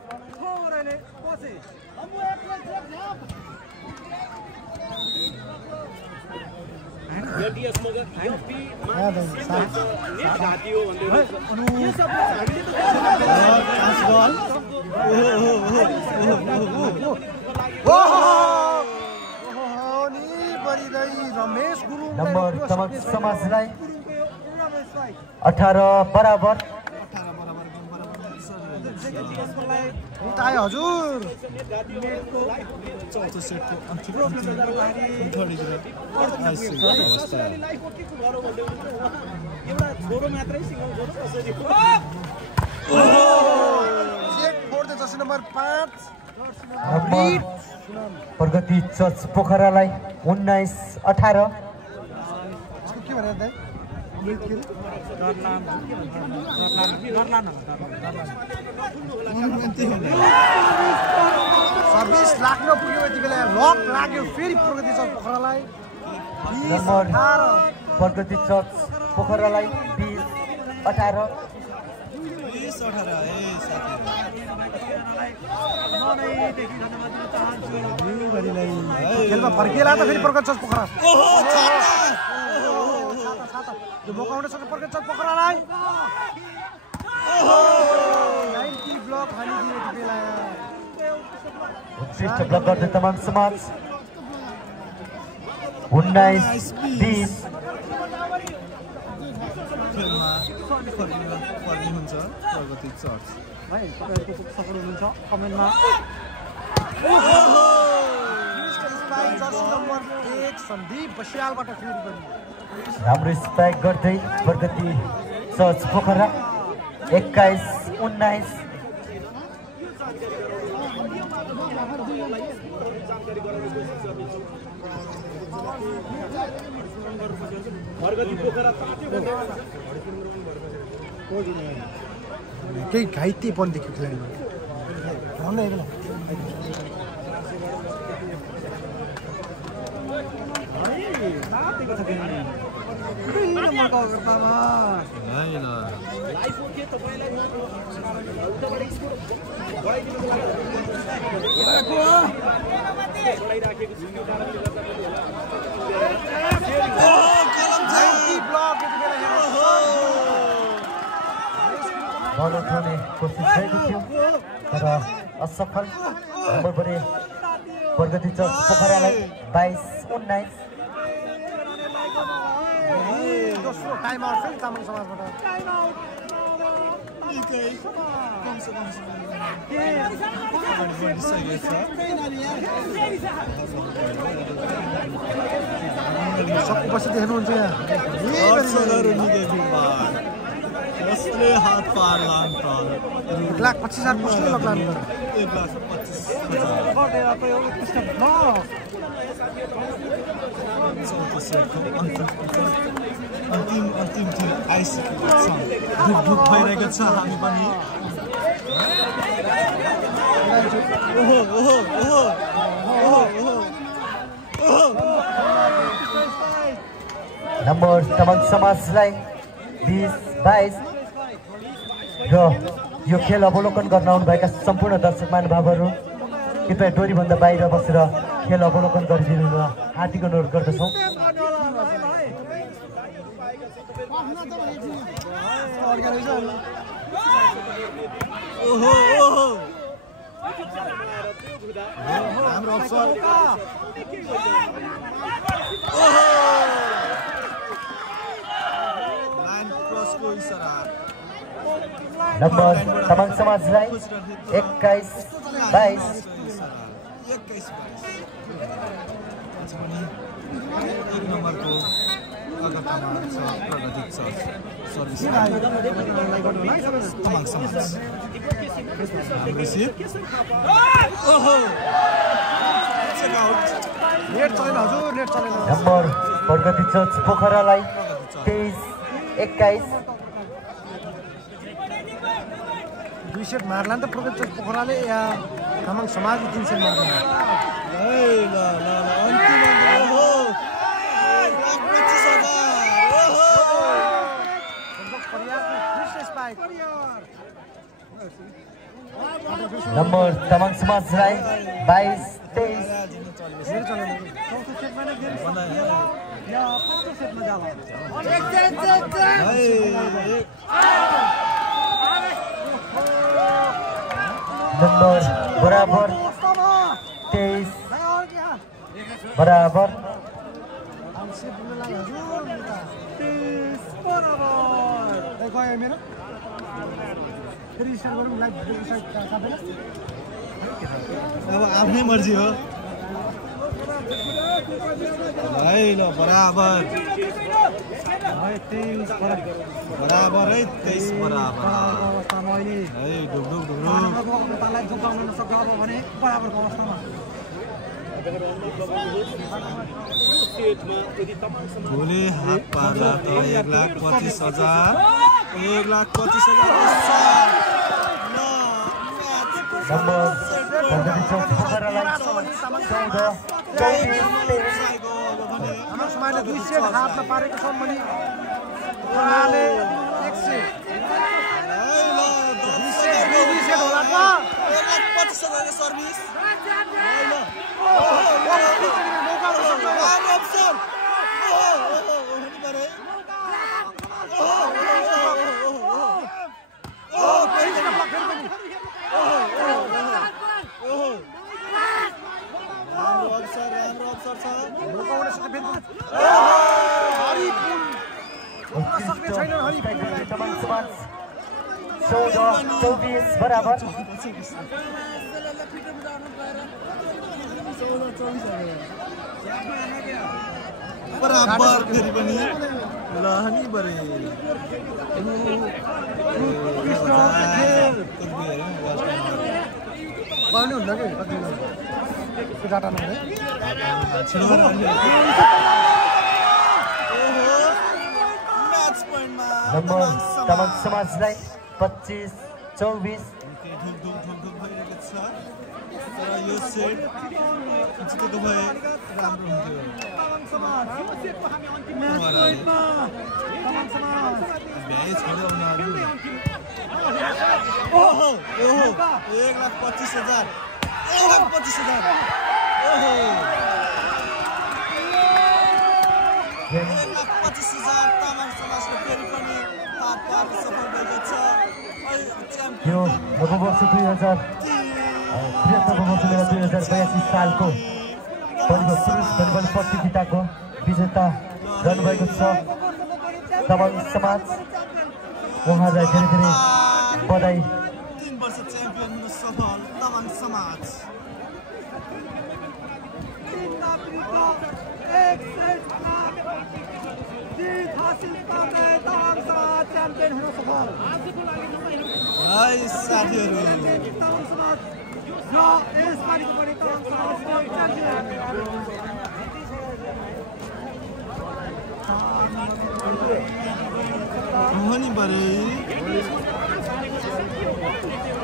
रमेश गुरुङ नम्बर तमाङ समाजलाई 18 बराबर हजुर चौथो सेटको अन्तिम नम्बर 5 प्रगति जज पोखरालाई 19 18 के भने सर्भिस लाग्न पुग्यो यति बेला लक लाग्यो फेरि प्रगति जज पोखरालाई नम्बर प्रगति जज पोखरालाई 20 18 खेलमा फर्किएला त फेरि प्रगति जज पोखरा यो मौका हुन सक्छ प्रगति जज पोखरालाई 90 ब्लक हालिदियो यति बेला उत्कृष्ट ब्लक गर्दै तमाङ समाज 19 20 खेलमा पर्ने हुन्छ प्रगति चर्च भाइ तपाईहरुको सपोर्ट हुनुहुन्छ कमेन्टमा नम्बर 1 सन्दीप बस्यालबाट फेरि पनि राम्रो स्पाइक गर्दै प्रगति जज पोखरा 21 19 केही घाइते पनि देखियो खेलाडीमा कतिको छ फेरि नम्बरको अग्रतामा है ल बल उठाउने कोसिस गरेको थियो तर असफल। नम्बर बढे प्रगति चर्च पोखरालाई 22-19। दोस्रो टाइम आउट फेरि तामाङ समाजबाट। सबको उपस्थिति हेर्नुहुन्छ यहाँ। कसले हात पार लान्छ 1,25,000 कसले लग्लान् 1,25,000 अन्तिम टिम आइसकेको छ। ढुकढुक भइरहेको छ हामी पनि। नम्बर तामाङ समाजलाई 20-22 र यो खेल अवलोकन गर्न आउनुभएका सम्पूर्ण दर्शक महानुभावहरू कृपया डोरीभन्दा बाहिर बसेर खेल अवलोकन गरिदिनु हार्दिक अनुरोध गर्दछौँ। हाम्रो अफसर लाइन क्रसको इशारा। नम्बर तामाङ समाजलाई 21-22 एक नम्बरको अगरतामा छ प्रगति चर्च सर्भिस तामाङ समाज। Number Pragati church पोखरालाई 23-21। 2 set Marla नि त प्रगति चर्च पोखराले या तामाङ समाजले 3 सेट मार्ला। नम्बर तामाङ समाजलाई 22-23। नम्बर बराबर 23 बराबर। अब आफ्नै मर्जी हो है ल बराबर बराबर है 23 बराबर है ढुकढुक भोलि हात पार्दा त 1,25,000 नम्बर प्रगति चर्च पोखरालाई 14-24। हाम्रो समाजले 2 सेट हातमा पारेको छन् भने पोखराले 1 सेट 2 सेट होला त 1,25,000 सर्भिस तामाङ समाज 14-24 बराबर। बराबर फेरि पनि ल हामी बरे गर्नु हुन्न के कति डाटा नहुँदै नम्बर तामाङ समाजलाई 25-24। यो सेट जितेको भए राम्रो हुन्थ्यो भ्याइ छोड्यो उनीहरू ओहो ओहो 1,25,000 1,25,000 ओहो 1,25,000 तामाङ समाजको फेरि पनि हात सफल भएको छ यो नववर्ष 2082 सालको पुरुष भलिबल प्रतियोगिताको विजेता रहनुभएको छ तामाङ समाज। उहाँलाई धेरै धेरै बधाई। 3 वर्ष च्याम्पियन हुन सफल तामाङ समाज। साथीहरू रोहनी बरे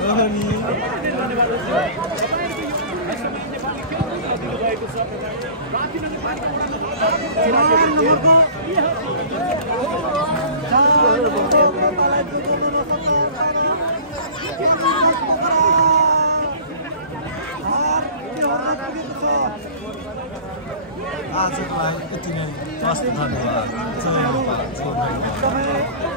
रोहनी आजको लागि यति नै। हस्त धन्यवाद। जय नेपाल।